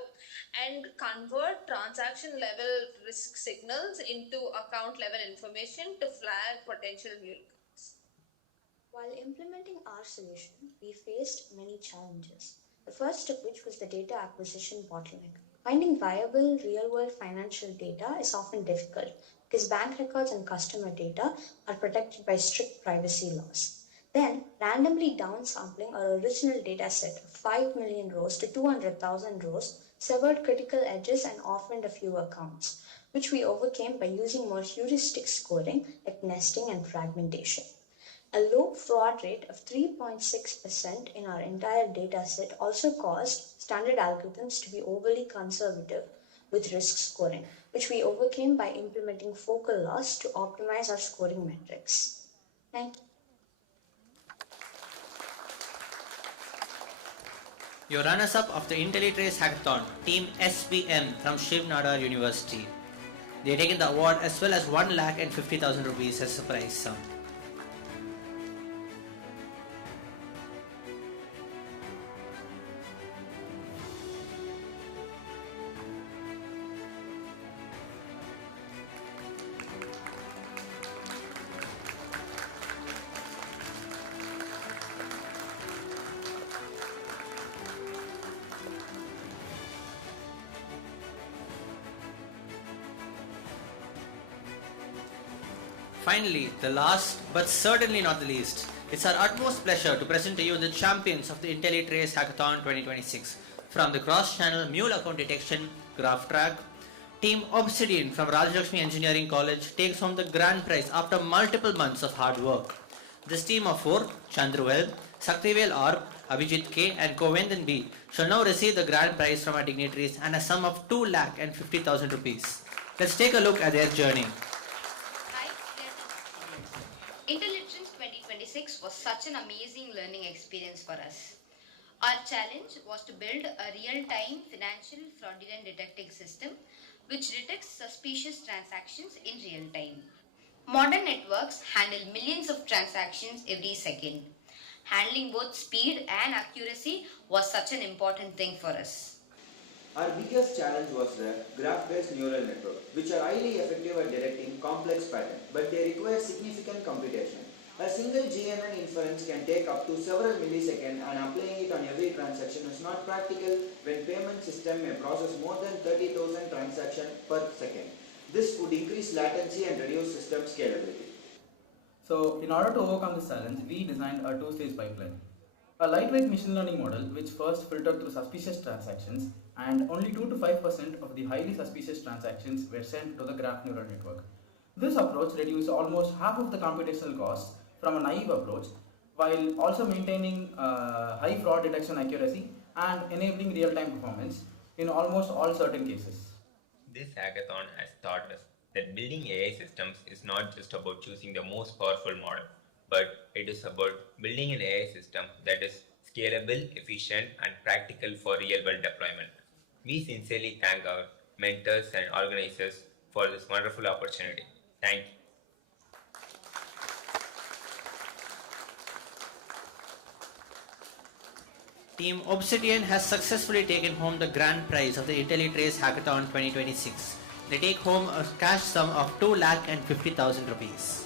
and convert transaction level risk signals into account level information to flag potential multiples. While implementing our solution, we faced many challenges. The first of which was the data acquisition bottleneck. Finding viable real-world financial data is often difficult because bank records and customer data are protected by strict privacy laws. Then, randomly downsampling our original data set of 5 million rows to 200,000 rows severed critical edges and orphaned a few accounts, which we overcame by using more heuristic scoring like nesting and fragmentation. A low fraud rate of 3.6% in our entire dataset also caused standard algorithms to be overly conservative with risk scoring, which we overcame by implementing focal loss to optimize our scoring metrics. Thank you. Your runners-up of the IntelliTrace Hackathon, Team SPM from Shiv Nadar University. They have taken the award as well as 1,50,000 rupees as a prize sum. Finally, the last but certainly not the least, it's our utmost pleasure to present to you the champions of the IntelliTrace Hackathon 2026. From the cross-channel mule account detection graph track, Team Obsidian from Rajalakshmi Engineering College takes home the grand prize after multiple months of hard work. This team of 4, Chandru L, Saktivel R, Abhijit K and Kovendan B shall now receive the grand prize from our dignitaries and a sum of 2,50,000 rupees. Let's take a look at their journey. IntelliTrace 2026 was such an amazing learning experience for us. Our challenge was to build a real-time financial fraudulent detecting system which detects suspicious transactions in real time. Modern networks handle millions of transactions every second. Handling both speed and accuracy was such an important thing for us. Our biggest challenge was the graph-based neural network, which are highly effective at detecting complex patterns, but they require significant computation. A single GNN inference can take up to several milliseconds, and applying it on every transaction is not practical when payment system may process more than 30,000 transactions per second. This would increase latency and reduce system scalability. So, in order to overcome this challenge, we designed a two-stage pipeline. A lightweight machine learning model which first filtered through suspicious transactions, and only 2 to 5% of the highly suspicious transactions were sent to the graph neural network. This approach reduced almost half of the computational costs from a naive approach, while also maintaining high fraud detection accuracy and enabling real-time performance in almost all certain cases. This hackathon has taught us that building AI systems is not just about choosing the most powerful model, but it is about building an AI system that is scalable, efficient, and practical for real-world deployment. We sincerely thank our mentors and organizers for this wonderful opportunity. Thank you. Team Obsidian has successfully taken home the grand prize of the IntelliTrace Hackathon 2026. They take home a cash sum of 2,50,000 rupees.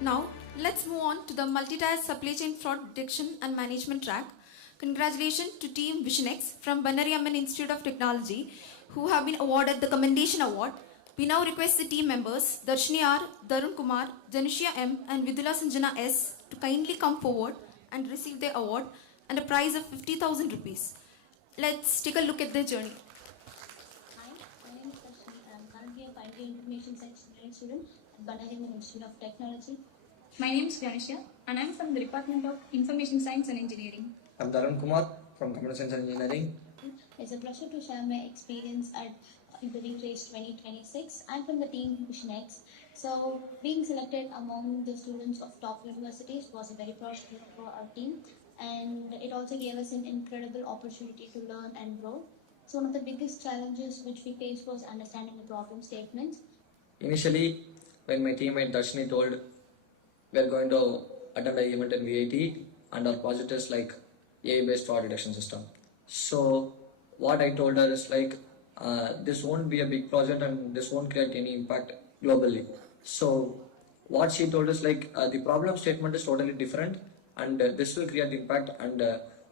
Now, let's move on to the multi-tier supply chain fraud detection and management track. Congratulations to Team VisionX from Banariamman Institute of Technology, who have been awarded the Commendation Award. We now request the team members, Darshini R, Darun Kumar, Janusha M, and Vidula Sanjana S to kindly come forward and receive their award and a prize of 50,000 rupees. Let's take a look at their journey. Hi, my name is Darshini. I'm currently a final year information science engineering student at Banariamman Institute of Technology. My name is Janusha and I'm from the Department of Information Science and Engineering. I'm Darun Kumar from Computer Science and Engineering. It's a pleasure to share my experience at IntelliTrace 2026. I'm from the team VisionX. So being selected among the students of top universities was a very proud thing for our team, and it also gave us an incredible opportunity to learn and grow. So one of the biggest challenges which we faced was understanding the problem statements. Initially, when my teammate Darshini told we are going to attend an event in VIT and our project is like AI-based fraud detection system. So what I told her is like, this won't be a big project and this won't create any impact globally. So what she told us like, the problem statement is totally different and this will create impact and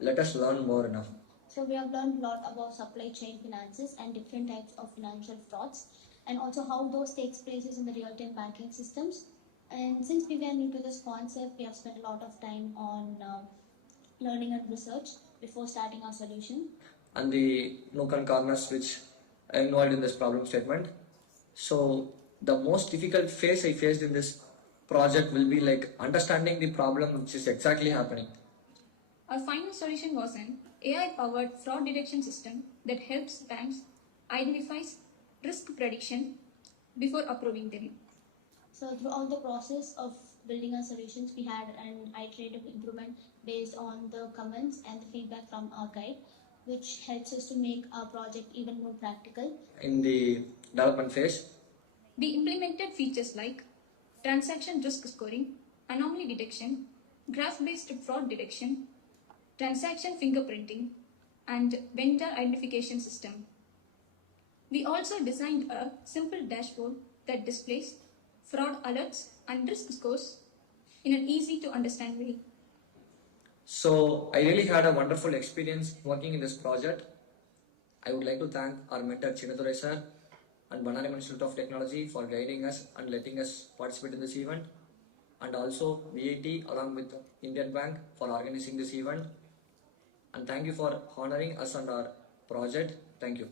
let us learn more enough. So we have learned a lot about supply chain finances and different types of financial frauds, and also how those takes places in the real-time banking systems. And since we were new to this concept, we have spent a lot of time on learning and research before starting our solution. And the nook and corners which are involved in this problem statement. So the most difficult phase I faced in this project will be like understanding the problem which is exactly happening. Our final solution was an AI-powered fraud detection system that helps banks identify risk prediction before approving them. So throughout the process of building our solutions, we had an iterative improvement based on the comments and the feedback from our guide, which helps us to make our project even more practical. In the development phase, We implemented features like transaction risk scoring, anomaly detection, graph-based fraud detection, transaction fingerprinting, and vendor identification system. We also designed a simple dashboard that displays fraud alerts and risk scores in an easy to understand way. so I really had a wonderful experience working in this project. I would like to thank our mentor Chennai sir and Banana Institute of Technology for guiding us and letting us participate in this event, and also VAT along with Indian Bank for organizing this event. And thank you for honoring us and our project. Thank you.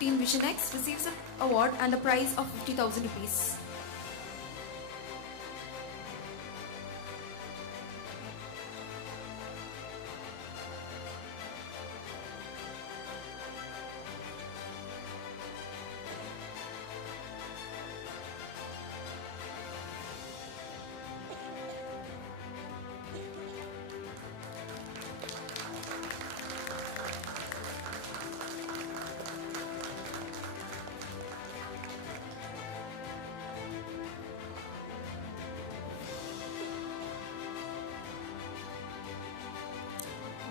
Team Vision X receives an award and a prize of 50,000 rupees.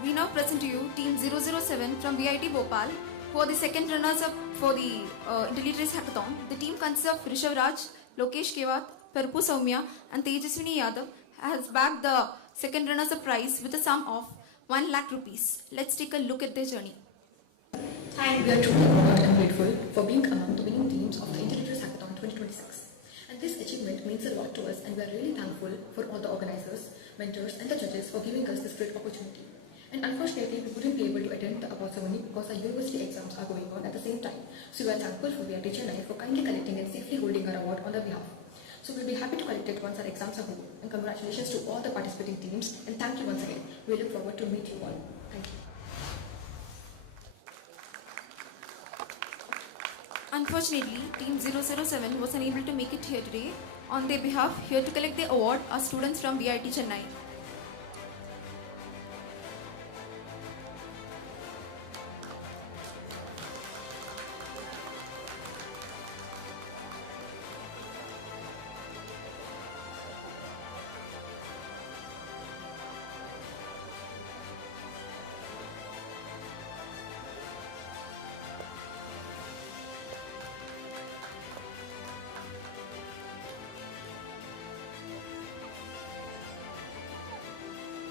We now present to you Team 007 from VIT Bhopal, who are the second runners-up for the IntelliTrace Hackathon. The team consists of Rishabh Raj, Lokesh Kewat, Parpu Soumya and Tejaswini Yadav has bagged the second runners-up prize with a sum of 1 lakh rupees. Let's take a look at their journey. Hi, we are truly honored and grateful for being among the winning teams of the IntelliTrace Hackathon 2026. And this achievement means a lot to us, and we are really thankful for all the organizers, mentors and the judges for giving us this great opportunity. And unfortunately, we couldn't be able to attend the award ceremony because our university exams are going on at the same time. So we are thankful for VIT Chennai for kindly collecting and safely holding our award on their behalf. So we'll be happy to collect it once our exams are over. And congratulations to all the participating teams, and thank you once again. We look forward to meet you all. Thank you. Unfortunately, Team 007 was unable to make it here today. On their behalf, here to collect the award are students from VIT Chennai.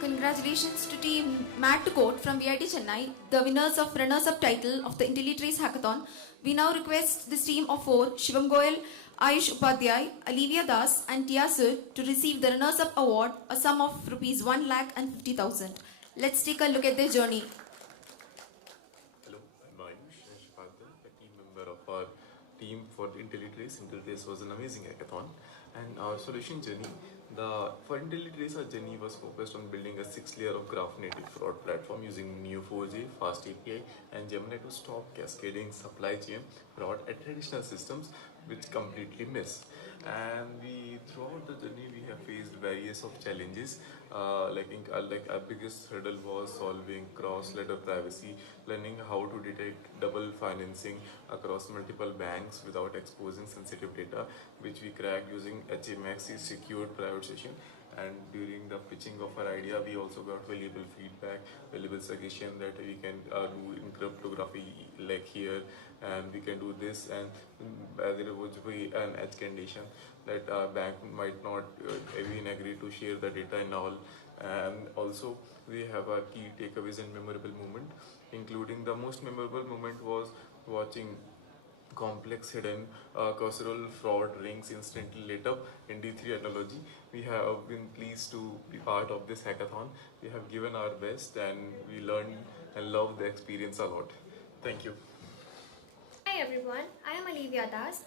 Congratulations to Team Matt to Court from VIT Chennai, the winners of runners-up title of the IntelliTrace Hackathon. We now request this team of 4, Shivam Goyal, Ayush Upadhyay, Olivia Das and Tia Sur to receive the runners-up award, a sum of rupees 1,50,000. Let's take a look at their journey. Hello, I'm Ayush Upadhyay, a team member of our team for the IntelliTrace. IntelliTrace was an amazing hackathon, and our solution journey. For IntelliTrace, our journey was focused on building a 6-layer of graph-native fraud platform using Neo4j, Fast API, and Gemini to stop cascading supply chain fraud at traditional systems which completely miss. And throughout the journey, we have faced various of challenges. Like our biggest hurdle was solving cross-letter privacy, learning how to detect double financing across multiple banks without exposing sensitive data, which we cracked using HMAX secured private session. And during the pitching of our idea, we also got valuable feedback, valuable suggestion that we can do in cryptography like here, and we can do this, and there would be an edge condition that our bank might not even agree to share the data and all. And also we have our key takeaways and memorable moment, including the most memorable moment was watching complex hidden carceral fraud rings instantly lit up in D3 analogy. We have been pleased to be part of this hackathon. We have given our best and we learned and loved the experience a lot. Thank you. Hi everyone, I am Olivia Das.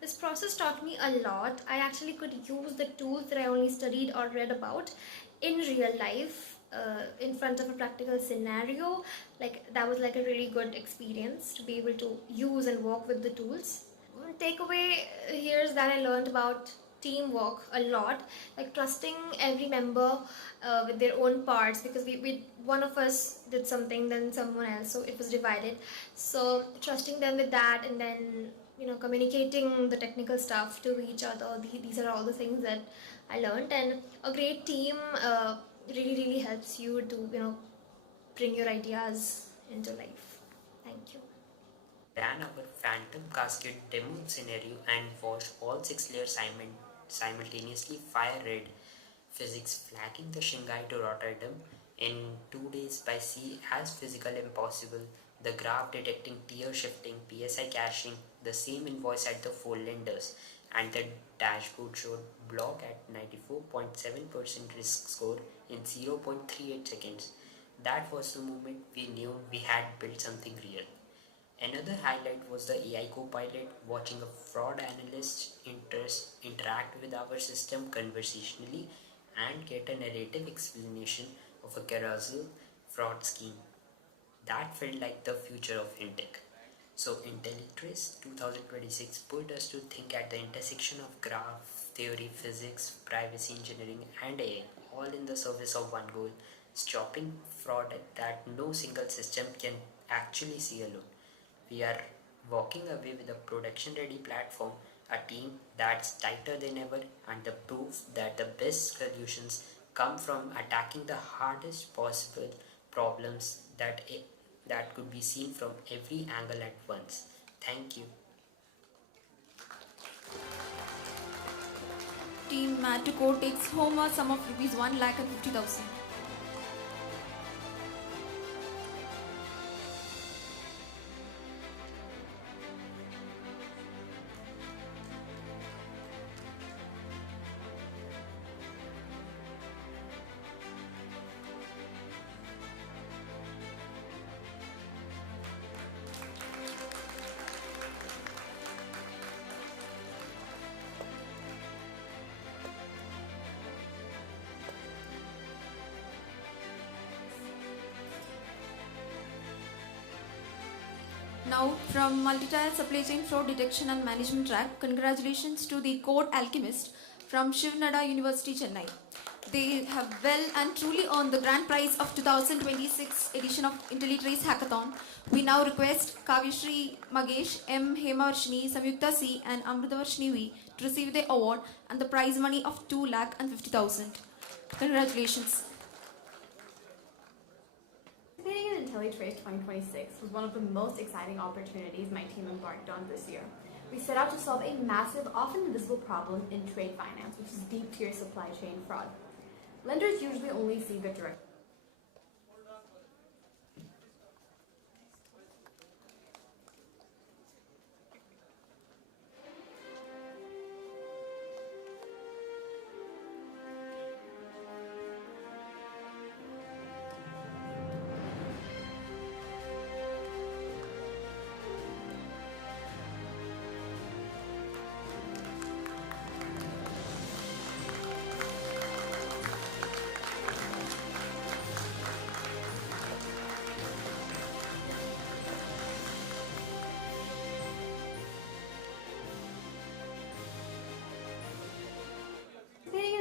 This process taught me a lot. I actually could use the tools that I only studied or read about in real life in front of a practical scenario. Like that was like a really good experience to be able to use and work with the tools. Takeaway here is that I learned about teamwork a lot, like trusting every member with their own parts, because we one of us did something, then someone else, so it was divided. So trusting them with that, and then communicating the technical stuff to each other. These are all the things that I learned, and a great team really helps you to bring your ideas into life. Thank you. Ran our phantom cascade demo scenario and watched all 6 layers simultaneously fire red physics, flagging the Shanghai to Rotterdam in 2 days by sea as physical impossible, the graph detecting tier shifting, PSI caching, the same invoice at the 4 lenders, and the dashboard showed block at 94.7% risk score in 0.38 seconds. That was the moment we knew we had built something real. Another highlight was the AI Copilot, watching a fraud analyst interact with our system conversationally and get a narrative explanation of a carousel fraud scheme. That felt like the future of fintech. So IntelliTrace 2026 put us to think at the intersection of graph theory, physics, privacy engineering, and AI, all in the service of one goal: stopping fraud that no single system can actually see alone. We are walking away with a production ready platform, a team that's tighter than ever, and the proof that the best solutions come from attacking the hardest possible problems that could be seen from every angle at once. Thank you. Team Mad to Code takes home a sum of rupees 1,50,000. Now, from multi-tier supply chain fraud detection and management track, congratulations to the Code Alchemist from Shiv Nada University, Chennai. They have well and truly earned the grand prize of 2026 edition of IntelliTrace Hackathon. We now request Kavyashri Magesh, M. Hemavarshini, Samyukta C. and Amritavarshini V. to receive the award and the prize money of 2,50,000. Congratulations. Participating in IntelliTrace 2026 was one of the most exciting opportunities my team embarked on this year. We set out to solve a massive, often invisible problem in trade finance, which is deep-tier supply chain fraud. Lenders usually only see the direct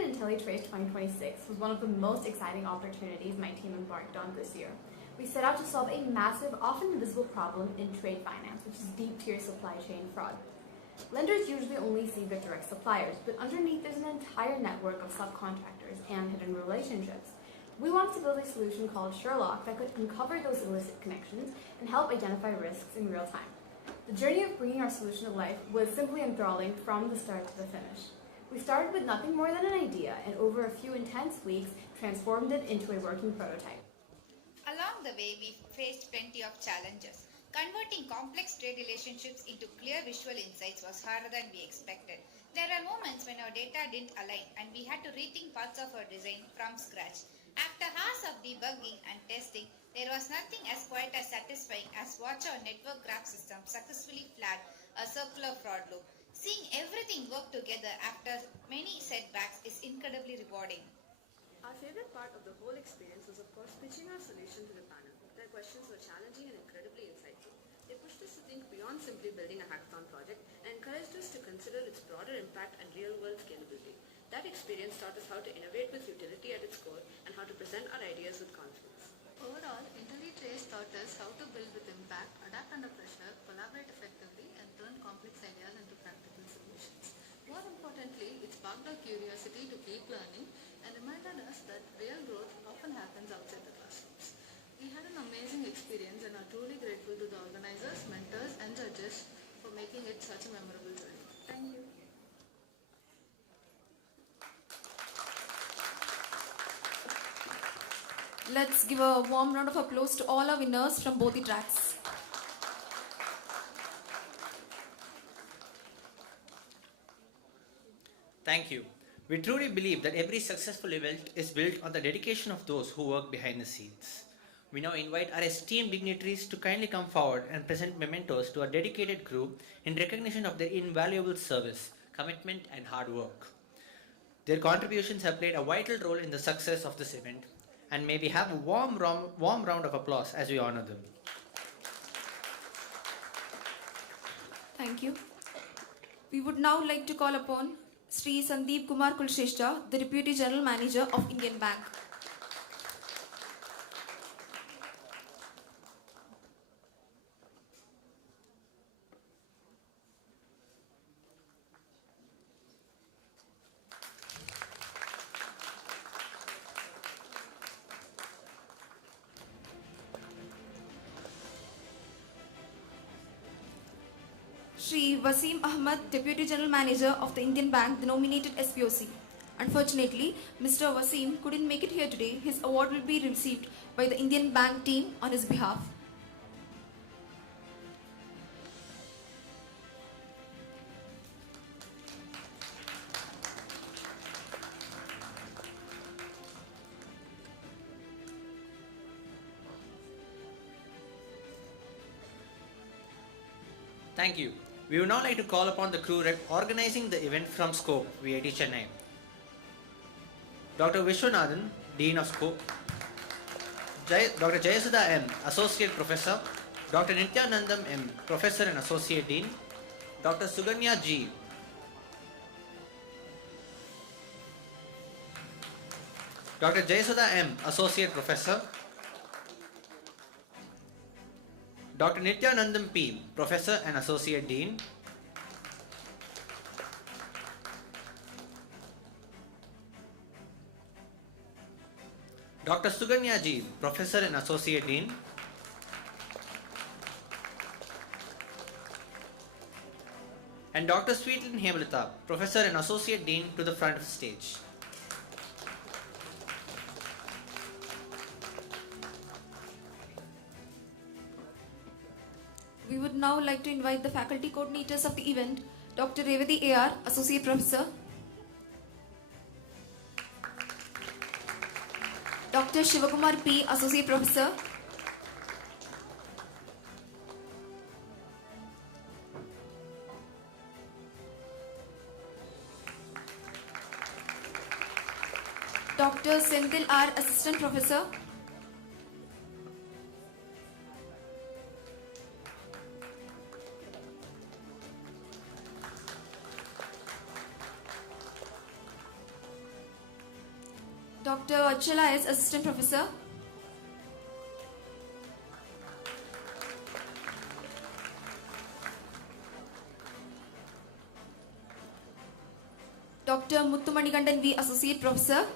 IntelliTrace 2026 was one of the most exciting opportunities my team embarked on this year. We set out to solve a massive, often invisible problem in trade finance, which is deep-tier supply chain fraud. Lenders usually only see the direct suppliers, but underneath there's an entire network of subcontractors and hidden relationships. We wanted to build a solution called Sherlock that could uncover those illicit connections and help identify risks in real time. The journey of bringing our solution to life was simply enthralling from the start to the finish. We started with nothing more than an idea, and over a few intense weeks, transformed it into a working prototype. Along the way, we faced plenty of challenges. Converting complex trade relationships into clear visual insights was harder than we expected. There were moments when our data didn't align and we had to rethink parts of our design from scratch. After hours of debugging and testing, there was nothing as quite as satisfying as watch our network graph system successfully flag a circular fraud loop. Seeing everything work together after many setbacks is incredibly rewarding. Our favorite part of the whole experience was, of course, pitching our solution to the panel. Their questions were challenging and incredibly insightful. They pushed us to think beyond simply building a hackathon project and encouraged us to consider its broader impact and real-world scalability. That experience taught us how to innovate with utility at its core and how to present our ideas with confidence. Overall, IntelliTrace taught us how to build with impact, adapt under pressure, collaborate effectively, and turn complex ideas into practical solutions. More importantly, it sparked our curiosity to keep learning and reminded us that real growth often happens outside the classrooms. We had an amazing experience and are truly grateful to the organizers, mentors, and judges for making it such a memorable journey. Thank you. Let's give a warm round of applause to all our winners from both the tracks. Thank you. We truly believe that every successful event is built on the dedication of those who work behind the scenes. We now invite our esteemed dignitaries to kindly come forward and present mementos to our dedicated crew in recognition of their invaluable service, commitment, and hard work. Their contributions have played a vital role in the success of this event, and may we have a warm round of applause as we honor them. Thank you. We would now like to call upon Sri Sandeep Kumar Kulshrestha, the Deputy General Manager of Indian Bank. Sri Wasim Ahmad, Deputy General Manager of the Indian Bank, the nominated SPOC. Unfortunately, Mr. Wasim couldn't make it here today. His award will be received by the Indian Bank team on his behalf. Thank you. We would now like to call upon the crew rep organizing the event from Scope, VIT Chennai. Dr. Vishwanathan, Dean of Scope, Dr. Jayasudha M, Associate Professor, Dr. Nityanandam M, Professor and Associate Dean, Dr. Suganya G, Dr. Jayasudha M, Associate Professor, Dr. Nityanandam P, Professor and Associate Dean, Dr. Suganya G, Professor and Associate Dean, and Dr. Sweetlin Hemalita, Professor and Associate Dean, to the front of the stage. We would now like to invite the faculty coordinators of the event, Dr. Revati A.R., Associate Professor, Dr. Shivakumar P., Associate Professor, Dr. Senthil R., Assistant Professor, Dr. Achala S., Assistant Professor, Dr. Muttumanikandan V., Associate Professor,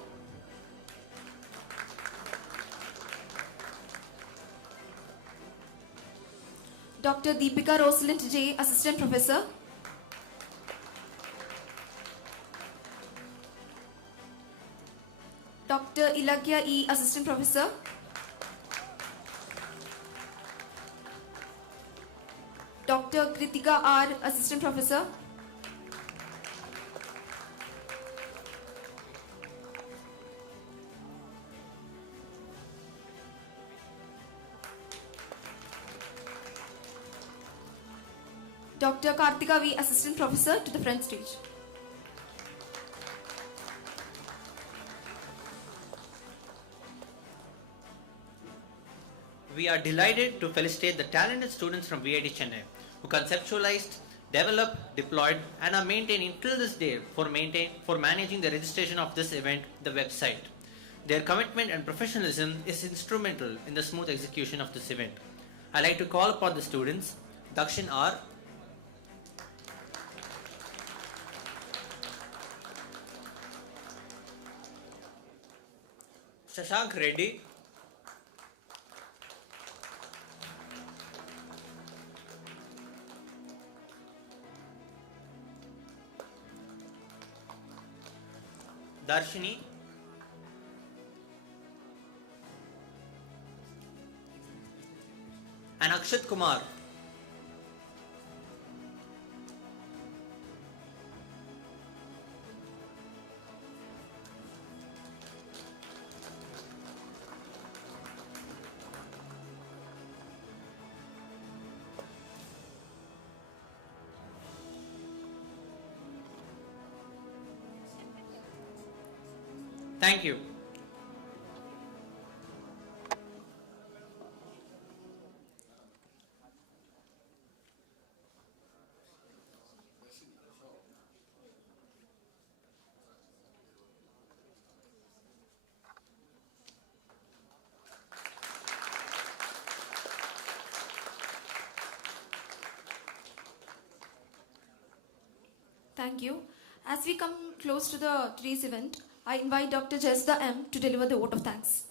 Dr. Deepika Rosalind J., Assistant Professor, Dr. Ilagya E., Assistant Professor, Dr. Kritika R, Assistant Professor. Dr. Kartika V, Assistant Professor, to the front stage. We are delighted to felicitate the talented students from VIT Chennai who conceptualized, developed, deployed, and are maintaining till this day for managing the registration of this event, the website. Their commitment and professionalism is instrumental in the smooth execution of this event. I'd like to call upon the students, Dakshin R, Shashank Reddy, Darshini, and Akshat Kumar. Thank you. Thank you. As we come close to today's event, I invite Dr. Jesda M to deliver the vote of thanks.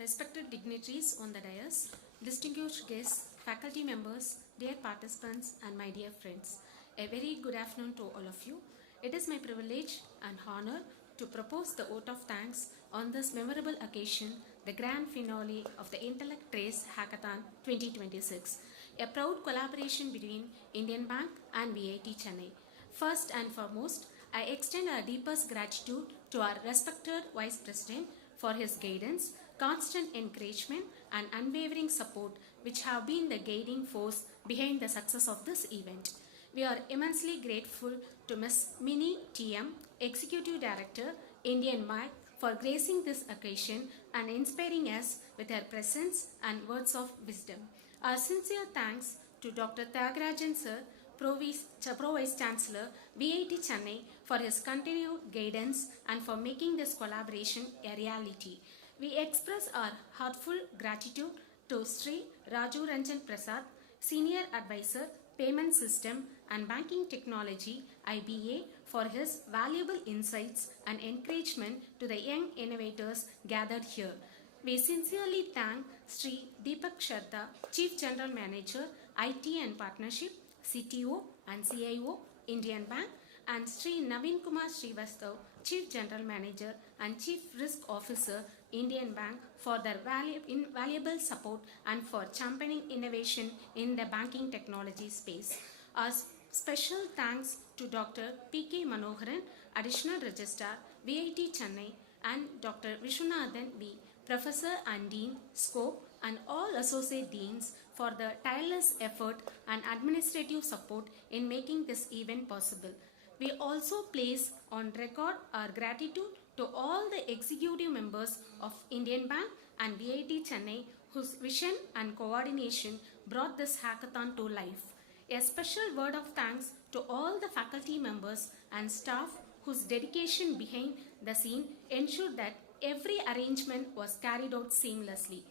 Respected dignitaries on the dais, distinguished guests, faculty members, dear participants, and my dear friends, a very good afternoon to all of you. It is my privilege and honor to propose the vote of thanks on this memorable occasion, the grand finale of the IntelliTrace Hackathon 2026, a proud collaboration between Indian Bank and VIT Chennai. First and foremost, I extend our deepest gratitude to our respected Vice President for his guidance, constant encouragement, and unwavering support, which have been the guiding force behind the success of this event. We are immensely grateful to Ms. Minnie TM, Executive Director, Indian Bank, for gracing this occasion and inspiring us with her presence and words of wisdom. Our sincere thanks to Dr. Tyagarajan Sir, Pro Vice Chancellor, VIT Chennai, for his continued guidance and for making this collaboration a reality. We express our heartfelt gratitude to Sri Raju Ranjan Prasad, Senior Advisor, Payment System and Banking Technology, IBA, for his valuable insights and encouragement to the young innovators gathered here. We sincerely thank Sri Deepak Sharda, Chief General Manager, IT and Partnership, CTO and CIO, Indian Bank, and Sri Naveen Kumar Srivastav, Chief General Manager and Chief Risk Officer, Indian Bank, for their invaluable support and for championing innovation in the banking technology space. Our special thanks to Dr. P.K. Manoharan, Additional Registrar, VIT Chennai, and Dr. Vishwanathan B., Professor and Dean, Scope, and all Associate Deans for the tireless effort and administrative support in making this event possible. We also place on record our gratitude to all the executive members of Indian Bank and VIT Chennai whose vision and coordination brought this hackathon to life. A special word of thanks to all the faculty members and staff whose dedication behind the scene ensured that every arrangement was carried out seamlessly.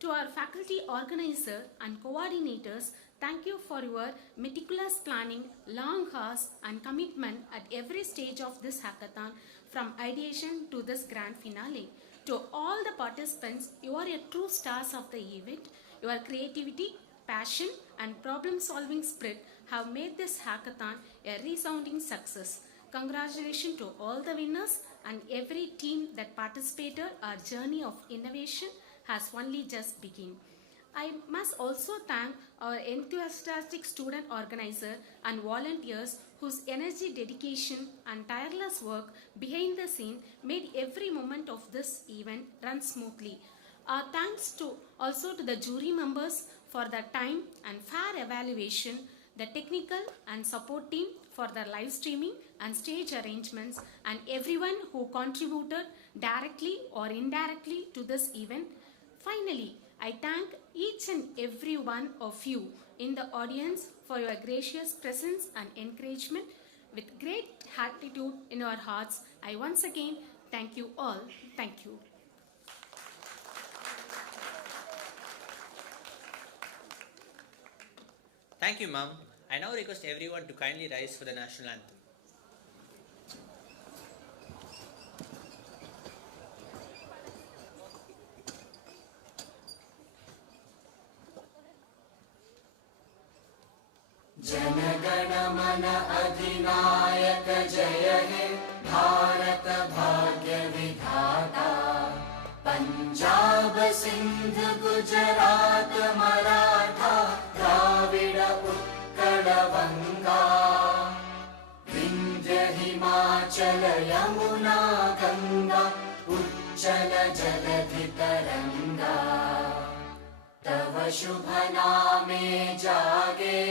To our faculty organizer and coordinators, thank you for your meticulous planning, long hours and commitment at every stage of this hackathon, from ideation to this grand finale. To all the participants, you are a true stars of the event. Your creativity, passion and problem-solving spirit have made this hackathon a resounding success. Congratulations to all the winners and every team that participated. Our journey of innovation has only just begun. I must also thank our enthusiastic student organizer and volunteers whose energy, dedication and tireless work behind the scene made every moment of this event run smoothly. Thanks to also to the jury members for their time and fair evaluation, the technical and support team for their live streaming and stage arrangements, and everyone who contributed directly or indirectly to this event. Finally, I thank each and every one of you in the audience for your gracious presence and encouragement. With great gratitude in our hearts, I once again thank you all. Thank you. Thank you, ma'am. I now request everyone to kindly rise for the national anthem. जनगण मन अधिनायक जय हे भारत भाग्य विधाता पंजाब सिंध गुजरात मराठा द्राविड़ उत्कल बंगा विंध्य हिमाचल यमुना गंगा उच्चल जलधि तरंगा तव शुभ नामे जागे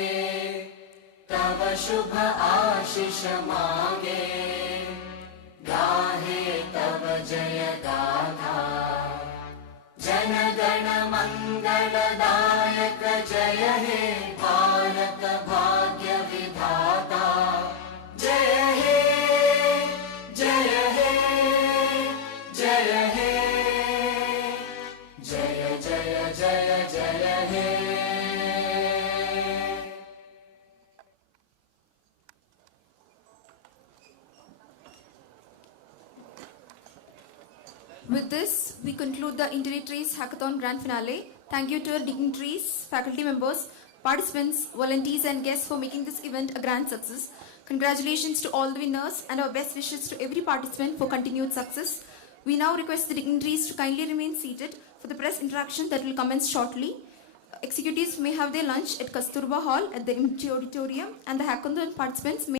तव शुभ आशीष मांगे गाहे तव जय गाथा जन गण मंगलदायक जय हे भारत भाग्य विधाता जय हे जय हे जय हे जय जय जय जय हे With this, we conclude the IntelliTrace Hackathon Grand Finale. Thank you to our dignitaries, faculty members, participants, volunteers and guests for making this event a grand success. Congratulations to all the winners and our best wishes to every participant for continued success. We now request the dignitaries to kindly remain seated for the press interaction that will commence shortly. Executives may have their lunch at Kasturba Hall at the Auditorium, and the hackathon participants may